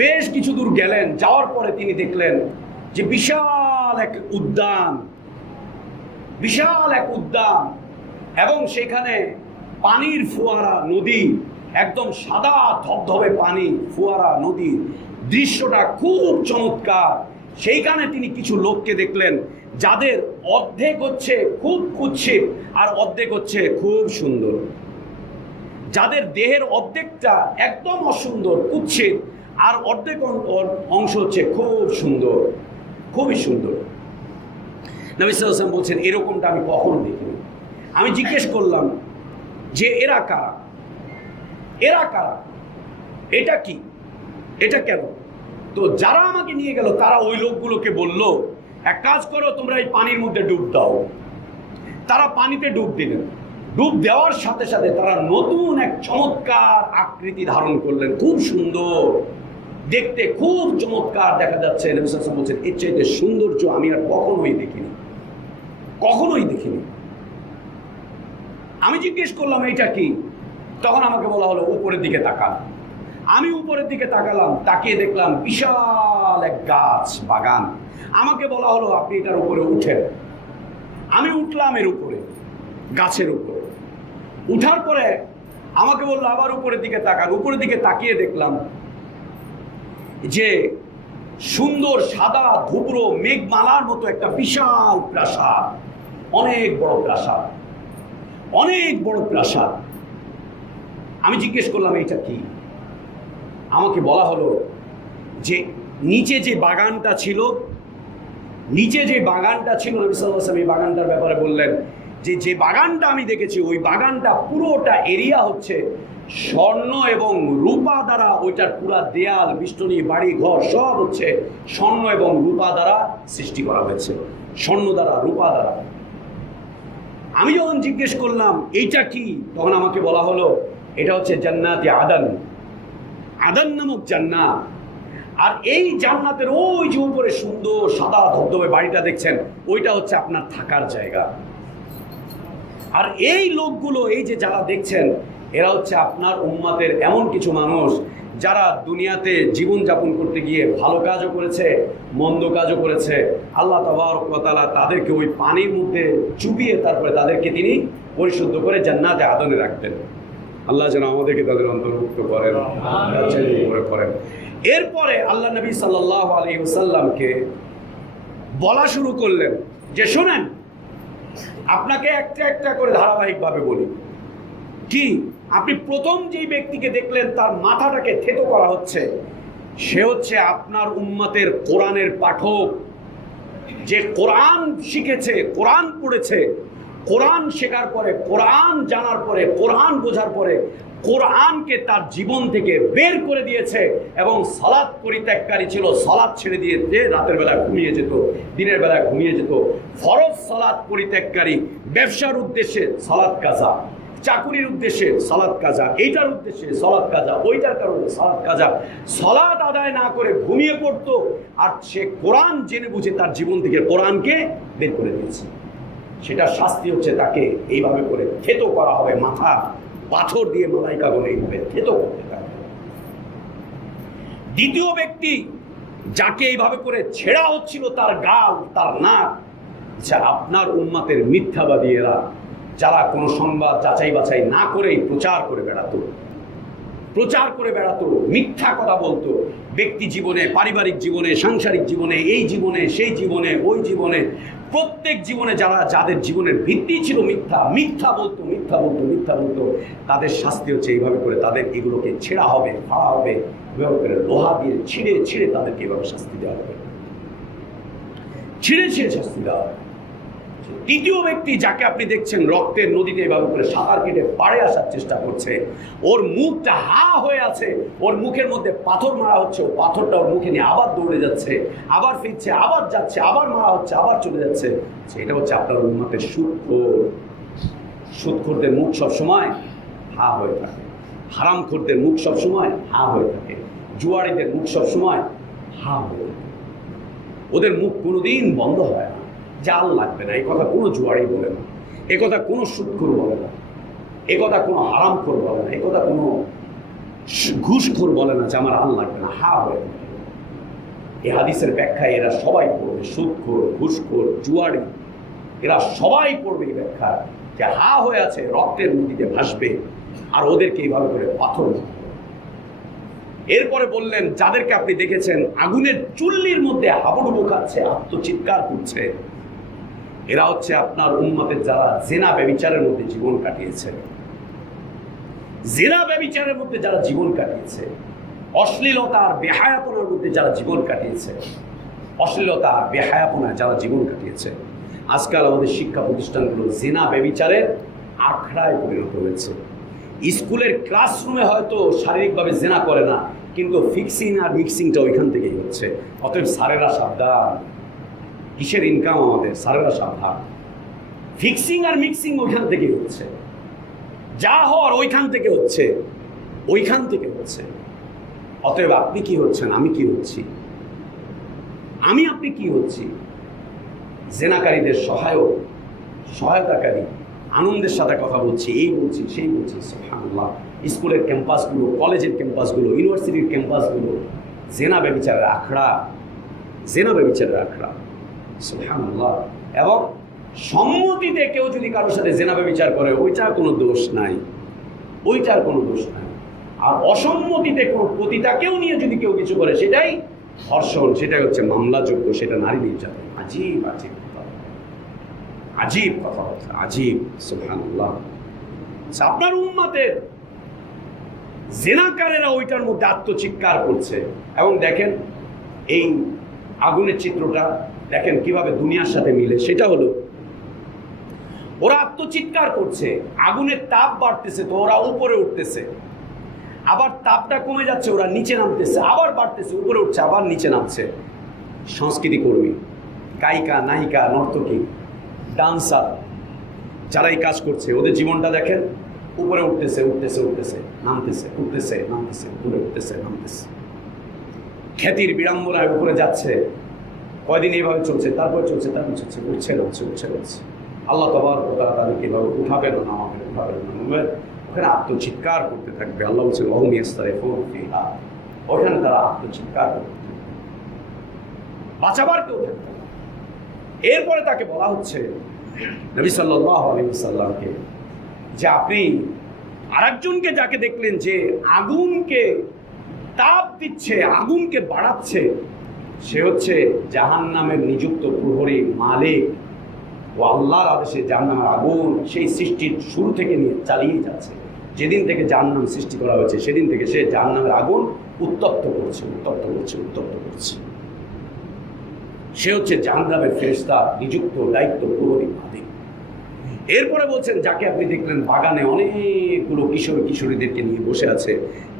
বেশ কিছু দূর গেলেন, যাওয়ার পরে তিনি দেখলেন যে বিশাল এক উদ্যান, বিশাল এক উদ্যান, এবং সেখানে পানির ফোয়ারা, নদী, একদম সাদা ধবধবে পানি, ফোয়ারা, নদী। দৃশ্যটা খুব চমৎকার। সেইখানে তিনি কিছু লোককে দেখলেন, যাদের অর্ধেক হচ্ছে খুব কুৎসিত আর অর্ধেক হচ্ছে খুব সুন্দর। যাদের দেহের অর্ধেকটা একদম অসুন্দর, কুৎসিত, আর অর্ধেক অংশ হচ্ছে খুব সুন্দর, খুবই সুন্দর। নবী সাল্লাল্লাহু আলাইহি ওয়াসাল্লাম বলছেন, এরকমটা আমি কখনো দেখিনি। আমি জিজ্ঞেস করলাম যে এরা কারা, এরা কারা, এটা কি, এটা কেন? তো যারা আমাকে নিয়ে গেল তারা ওই লোকগুলোকে বলল, এক কাজ করো, তোমরা এই পানির মধ্যে ডুব দাও। তারা পানিতে ডুব দিলেন। ডুব দেওয়ার সাথে সাথে তারা নতুন এক চমৎকার আকৃতি ধারণ করলেন, খুব সুন্দর দেখতে, খুব চমৎকার দেখা যাচ্ছে। নবী সাল্লাল্লাহু আলাইহি ওয়াসাল্লাম বলছেন, এর চাইতে সৌন্দর্য আমি আর কখনোই দেখিনি, কখনোই দেখিনি। আমি জিজ্ঞেস করলাম, এটা কি? তখন আমাকে বলা হলো, উপরের দিকে তাকান। আমি উপরের দিকে তাকালাম, তাকিয়ে দেখলাম বিশাল এক গাছ, বাগান। আমাকে বলা হলো, আপনি এটার উপরে উঠেন। আমি উঠলাম এর উপরে, গাছের উপরে। উঠার পরে আমাকে বললো, আবার উপরের দিকে তাকান। উপরের দিকে তাকিয়ে দেখলাম যে সুন্দর সাদা ধুবড়ো মেঘমালার মতো একটা বিশাল প্রাসাদ, অনেক বড় প্রাসাদ, অনেক বড় প্রাসাদ। আমি জিজ্ঞেস করলাম, এটা কি? আমাকে বলা হলো যে নিচে যে বাগানটা ছিল, নিচে যে বাগানটা ছিল, নবী সাল্লাল্লাহু আলাইহি ওয়াসাল্লাম এই বাগানটার ব্যাপারে বললেন যে বাগানটা আমি দেখেছি, ওই বাগানটা পুরোটা এরিয়া হচ্ছে স্বর্ণ এবং রূপা দ্বারা, ওইটার পুরা দেয়াল, বিষ্টনী, বাড়ি ঘর সব হচ্ছে স্বর্ণ এবং রূপা দ্বারা সৃষ্টি করা হয়েছে, স্বর্ণ দ্বারা, রূপা দ্বারা। আমি যখন জিজ্ঞেস করলাম এইটা কি, তখন আমাকে বলা হলো, এটা হচ্ছে জান্নাতে আদন, আদন নামক জান্নাত। আর এই জান্নাতের ওই যে উপরে সুন্দর সাদা ধবধবে বাড়িটা দেখছেন, ওইটা হচ্ছে আপনার থাকার জায়গা। আর এই লোকগুলো, এই যে যারা দেখছেন, এরা হচ্ছে আপনার উম্মতের এমন কিছু মানুষ যারা দুনিয়াতে জীবনযাপন করতে গিয়ে ভালো কাজও করেছে, মন্দ কাজও করেছে। আল্লাহ তাবারক ওয়া তাআলা তাদেরকে ওই পানির মধ্যে চুবিয়ে তারপরে তাদেরকে তিনি পরিশুদ্ধ করে জান্নাতে আদনে রাখতেন। আল্লাহ যেন আমাদেরকে তাদের অন্তর্ভুক্ত করেন, করেন। এরপরে আল্লাহ নবী সাল্লাল্লাহু আলাইহি ওয়াসাল্লামকে বলা শুরু করলেন যে শোনেন, আপনাকে একটা একটা করে ধারাবাহিকভাবে বলি। কি? আপনি প্রথম যেই ব্যক্তিকে দেখলেন তার মাথাটাকে থেতো করা হচ্ছে, সে হচ্ছে আপনার উম্মতের কোরআনের পাঠক, যে কোরআন শিখেছে, কোরআন পড়েছে, কোরআন শেখার পরে, কোরআন জানার পরে, কোরআন বোঝার পরে কোরআনকে তার জীবন থেকে বের করে দিয়েছে এবং সালাত পরিত্যাগকারী ছিল, সালাত ছেড়ে দিয়েছে, রাতের বেলা ঘুমিয়ে যেত, দিনের বেলা ঘুমিয়ে যেত। ফরজ সালাত পরিত্যাগকারী, ব্যবসার উদ্দেশ্যে সালাত কাজা, চাকুরির উদ্দেশ্যে সালাত কাজা, এইটার উদ্দেশ্যে সালাত কাজা, ওইটার কারণে সালাত কাজা, সালাত আদায় না করে ঘুমিয়ে পড়তো। আর সে কোরআন জেনে বুঝে তার জীবন থেকে কোরআনকে বের করে দিয়েছে। সেটা শাস্তি হচ্ছে তাকে এইভাবে করে থেতো করা হবে, মাথা পাথর দিয়ে মালাইকাগণ এইভাবে থেতো করতে থাকবে। দ্বিতীয় ব্যক্তি যাকে এইভাবে করে ছেঁড়া হচ্ছিল তার গাল, তার নাক, আপনার উম্মতের মিথ্যাবাদী এরা, যারা কোনো সংবাদ যাচাই বাছাই না করেই প্রচার করে বেড়াতো, মিথ্যা কথা বলতো। ব্যক্তি জীবনে, পারিবারিক জীবনে, সাংসারিক জীবনে, এই জীবনে, সেই জীবনে, ওই জীবনে, প্রত্যেক জীবনে যাদের জীবনের ভিত্তি ছিল মিথ্যা বলতো, তাদের শাস্তি হচ্ছে এইভাবে করে তাদের এগুলোকে ছেঁড়া হবে, ফাড়া হবে, এভাবে করে লোহা দিয়ে ছিঁড়ে তাদেরকে এভাবে শাস্তি দেওয়া হবে, ছিঁড়ে শাস্তি দেওয়া হবে। তৃতীয় ব্যক্তি যাকে আপনি দেখছেন রক্তের নদীতে এভাবে করে সাঁতার কেটে পাড়ে আসার চেষ্টা করছে, ওর মুখটা হা হয়ে আছে, ওর মুখের মধ্যে পাথর মারা হচ্ছে, ও পাথরটা ওর মুখে নিয়ে আবার দৌড়ে যাচ্ছে, আবার ফিরছে, আবার যাচ্ছে, আবার মারা হচ্ছে, আবার চলে যাচ্ছে। এটা হচ্ছে আপনার উম্মতের সুদখোরদের মুখ সবসময় হা হয়ে থাকে, হারামখোরদের মুখ সবসময় হা হয়ে থাকে, জুয়ারিদের মুখ সবসময় হা হয়ে থাকে। ওদের মুখ কোনোদিন বন্ধ হয় না, জাল লাগবে না, এই কথা কোনো জুয়ারি বলে না, এ কথা কোনো সুদখোর বলে না, এ কথা কোনো হারামখোর বলে না, এ কথা কোনো ঘুষখোর বলে না যে আমার আল লাগবে না, হা হয়ে থাকে। এই হাদিসের ব্যাখ্যায় এরা সবাই পড়বে, সুদখোর, ঘুষখোর, জুয়ারি, এরা সবাই পড়বে এই ব্যাখ্যা যে হা হয়ে আছে, রক্তের নদীতে ভাসবে, আর ওদেরকে এইভাবে করে পাথর। এরপরে বললেন যাদেরকে আপনি দেখেছেন আগুনের চুল্লির মধ্যে হাবুডুবু খাচ্ছে, আত্মচিৎকার করছে, এরা হচ্ছে আপনার উম্মতের যারা জেনা ব্যভিচারের মধ্যে জীবন কাটিয়েছে, অশ্লীলতা আর বেহায়াপনার মধ্যে যারা জীবন কাটিয়েছে, আজকাল আমাদের শিক্ষা প্রতিষ্ঠানগুলো জেনা ব্যভিচারের আখড়ায় পরিণত হয়েছে। স্কুলের ক্লাসরুমে হয়তো শারীরিকভাবে জেনা করে না, কিন্তু ফিক্সিং আর মিক্সিংটা ওইখান থেকেই হচ্ছে। অতএব স্যারেরা সাবধান, কিসের ইনকাম আমাদের, স্যারেরা সাবধান। ফিক্সিং আর মিক্সিং ওইখান থেকেই হচ্ছে, যা হওয়ার ওইখান থেকে হচ্ছে। অতএব আপনি কি হচ্ছেন, আমি কি হচ্ছি, আপনি কি হচ্ছি? জেনাকারীদের সহায়তাকারী, আনন্দের সাথে কথা বলছি, এই বলছি, সেই বলছি। সুবহানাল্লাহ, স্কুলের ক্যাম্পাসগুলো, কলেজের ক্যাম্পাসগুলো, ইউনিভার্সিটির ক্যাম্পাসগুলো জেনা ব্যভিচারের আখড়া। সুবহানাল্লাহ। এবং সম্মতিতে কেউ যদি কারোর সাথে জেনা ব্যভিচার করে, ওইটার কোনো দোষ নাই। আর অসম্মতিতে কোনো পতিতাকেও নিয়ে যদি কেউ কিছু করে, সেটাই ধর্ষণ, সেটাই হচ্ছে মামলাযোগ্য, সেটা নারী নির্যাতন। আজীব কথা, সুবহানাল্লাহ। আপনার উম্মতের জেনাকারেরা ওইটার মধ্যে আত্মচিৎকার করছে। এবং দেখেন এই আগুনের চিত্রটা দেখেন কিভাবে দুনিয়ার সাথে মিলে। সেটা হলো ওরা আত্মচিৎকার করছে, আগুনের তাপ বাড়তেছে, তো ওরা উপরে উঠতেছে, আবার তাপটা কমে যাচ্ছে, ওরা নিচে নামতেছে, আবার বাড়তেছে, উপরে উঠছে, আবার নিচে নামছে। সংস্কৃতি কর্মী, গায়িকা, নায়িকা, নর্তকী, ডান্সার, যারা এই কাজ করছে, ওদের জীবনটা দেখেন, উপরে উঠতেছে, নামতেছে, উপরে উঠতেছে, নামতেছে। খ্যাতির বিড়ম্বনায় উপরে যাচ্ছে, কয়দিন এইভাবে চলছে, তারপর চলছে, উঠছে, আল্লাহ তাবারক ওয়া তাআলা তাদেরকে এভাবে উঠাবেন না, আমাকে উঠাবেন না, ওখানে আত্মচিৎকার করতে থাকবে। আল্লাহ বলছেন ওহুম ইয়াসতারিফুন ফিহা, ওখানে তারা আত্মচিৎকার করতে থাকবে, বাঁচাবার কেউ থাকবে না। এরপরে তাকে বলা হচ্ছে নবী সাল্লাল্লাহু আলাইহি ওয়াসাল্লামকে যে আপনি আরেকজনকে যাকে দেখলেন যে আগুনকে তাপ দিচ্ছে, আগুনকে বাড়াচ্ছে, সে হচ্ছে জাহান্নামের নিযুক্ত প্রহরী মালিক ও আল্লাহর আদেশে জাহান্নামের আগুন সেই সৃষ্টির শুরু থেকে নিয়ে চালিয়ে যাচ্ছে। যেদিন থেকে জাহান্নাম সৃষ্টি করা হয়েছে সেদিন থেকে সে জাহান্নামের আগুন উত্তপ্ত করছে। সে হচ্ছে জাহান্নামের ফেরেশতা নিযুক্ত দায়িত্ব প্রহরী মালিক। এরপরে বলছেন যাকে আপনি দেখলেন বাগানে অনেকগুলো কিশোর কিশোরীদেরকে নিয়ে বসে আছে,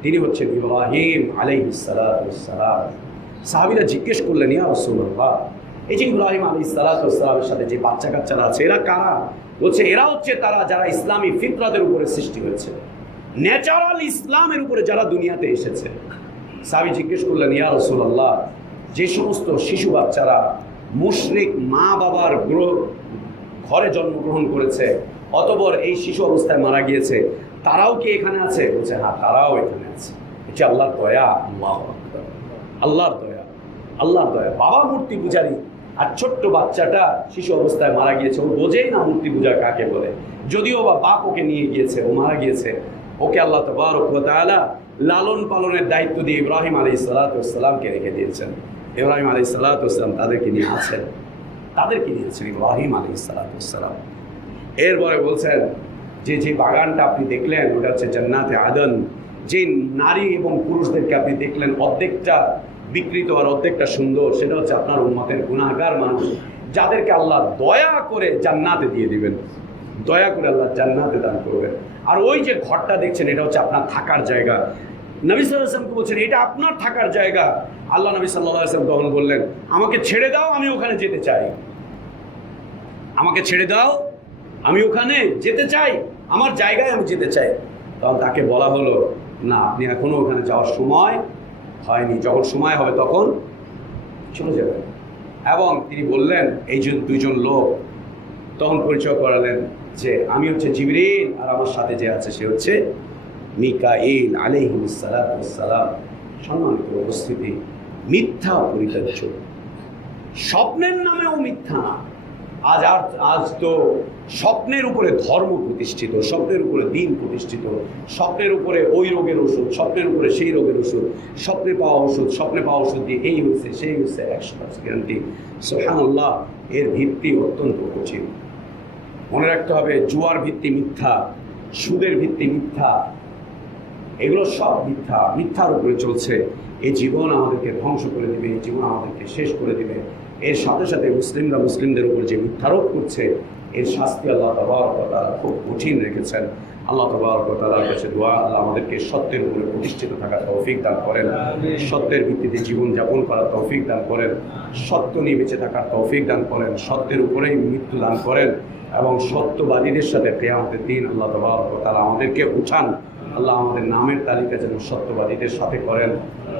তিনি হচ্ছেন ইব্রাহিম আলাইহিস সালাতু ওয়াস সালাম। সাহাবীরা জিজ্ঞেস করলেন, ইয়া রাসূলুল্লাহ, এই যে ইব্রাহিম আলাইহিস সালাতু ওয়াস সালামের সাথে যে বাচ্চা কাচ্চারা আছে এরা কারা? বলছে এরা হচ্ছে তারা যারা ইসলামী ফিতরাতের উপরে সৃষ্টি হয়েছে, ন্যাচারাল ইসলামের উপরে যারা দুনিয়াতে এসেছে। সাহাবী জিজ্ঞেস করলেন, ইয়া রাসূলুল্লাহ, যে সমস্ত শিশু বাচ্চারা মুশরিক মা বাবার ঘরে জন্মগ্রহণ করেছে, অতঃপর এই শিশু অবস্থায় মারা গিয়েছে, তারাও কি এখানে আছে? বলছে হ্যাঁ, তারাও এখানে আছে। এটা আল্লাহর দয়া, আল্লাহর দয়া, আল্লাহর দয়া। বাবা মূর্তি পূজারী আর ছোট্ট বাচ্চাটা শিশু অবস্থায় মারা গিয়েছে, ও বোঝেই না মূর্তি পূজা কাকে বলে, যদিও বা বাপ ওকে নিয়ে গিয়েছে, ও মারা গিয়েছে, ওকে আল্লাহ তাবারক ওয়া তাআলা লালন পালনের দায়িত্ব দিয়ে ইব্রাহিম আলাইহিস সালাতু ওয়াস সালামকে রেখে দিয়েছেন। ইব্রাহিম আলাইহিস সালাতু ওয়াস সালাম তাদেরকে নিয়ে আছেন, ইব্রাহিম আলাইহিস সালাতু ওয়াস সালাম। এরপরে বলছেন যে বাগানটা আপনি দেখলেন ওটা হচ্ছে জান্নাতে আদন। যে নারী এবং পুরুষদেরকে আপনি দেখলেন অর্ধেকটা বিকৃত আর অর্ধেকটা সুন্দর, সেটা হচ্ছে আপনার উম্মতের গুনাহগার মানুষ, যাদেরকে আল্লাহ দয়া করে জান্নাতে দিয়ে দিবেন, দয়া করে আল্লাহ জান্নাতে দান করবেন। আর ওই যে ঘরটা দেখছেন এটা হচ্ছে আপনার থাকার জায়গা। নবী সাল্লাল্লাহু আলাইহি ওয়াসাল্লামকে বলছেন এটা আপনার থাকার জায়গা। আল্লাহ নবী সাল্লাল্লাহু আলাইহি ওয়াসাল্লাম তখন বললেন, আমাকে ছেড়ে দাও, আমি ওখানে যেতে চাই, আমাকে ছেড়ে দাও, আমি ওখানে যেতে চাই, আমার জায়গায় আমি যেতে চাই। তখন তাকে বলা হলো, না, আপনি এখনো ওখানে যাওয়ার সময় হয়নি, যখন সময় হবে তখন চলে যাবেন। এবং তিনি বললেন, এই যে দুইজন লোক তখন পরিচয় করালেন যে আমি হচ্ছে জিবরিল, আর আমার সাথে যে আছে সে হচ্ছে মিকাঈল আলাইহিস সালাতু ওয়াস সালাম। সম্মানিত উপস্থিতি, মিথ্যা পরিত্যাজ্য, স্বপ্নের নামেও মিথ্যা না। আজ তো স্বপ্নের উপরে ধর্ম প্রতিষ্ঠিত, স্বপ্নের উপরে দিন প্রতিষ্ঠিত, স্বপ্নের উপরে ওই রোগের ওষুধ, স্বপ্নের উপরে সেই রোগের ওষুধ, স্বপ্নে পাওয়া ওষুধ দিয়ে এই হচ্ছে সেই হচ্ছে 100% গ্যারান্টি। সুবহানাল্লাহ, এর ভিত্তি অত্যন্ত কঠিন। মনে রাখতে হবে, জুয়ার ভিত্তি মিথ্যা, সুদের ভিত্তি মিথ্যা, এগুলো সব মিথ্যা, মিথ্যার উপরে চলছে। এই জীবন আমাদেরকে ধ্বংস করে দিবে, এই জীবন আমাদেরকে শেষ করে দিবে। এর সাথে সাথে মুসলিমরা মুসলিমদের উপর যে মিথ্যারোপ করছে, এর শাস্তি আল্লাহ তাবারক ওয়া তাআলা খুব কঠিন রেখেছেন। আল্লাহ তাবারক ওয়া তাআলার কাছে দোয়া, আল্লাহ আমাদেরকে সত্যের উপরে প্রতিষ্ঠিত থাকার তৌফিক দান করেন, সত্যের ভিত্তিতে জীবন যাপন করার তৌফিক দান করেন, সত্য নিয়ে বেঁচে থাকার তৌফিক দান করেন, সত্যের উপরেই মৃত্যু দান করেন, এবং সত্যবাদীদের সাথে কিয়ামতের দিন আল্লাহ তাবারক ওয়া তাআলা আমাদেরকে উঠান। আল্লাহ আমাদের নামের তালিকা যেন সত্যবাদীদের সাথে করেন,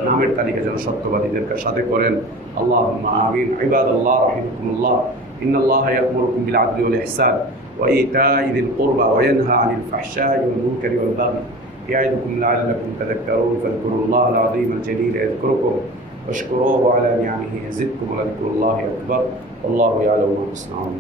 নামের তালিকা যেন সত্যবাদীদের সাথে করেন। আল্লাহুম্মা আমিন। ইবাদাল্লাহ রাহিমাকুমুল্লাহ, ইন্নাল্লাহা ইয়া'মুরুকুম বিল আদলি ওয়াল ইহসান ওয়া ইতা'i যিল কুরবা ওয়া ইয়ানহা 'আনিল ফাহশা'i ওয়াল মুনকারি ওয়াল বাগই ইয়া'iদুকুম লা'আল্লাকুম তাযাক্কারুন। ফাযকুরুল্লাহal 'আযীমাল জালীল ইয়াযকুরুকুম ওয়াশকুরুহু 'আলা নি'আমিহি ইয়াজিদকুম ওয়া লাযিকরুল্লাহি আকবার। আল্লাহু ইয়া'লামু মা তাসনা'উন।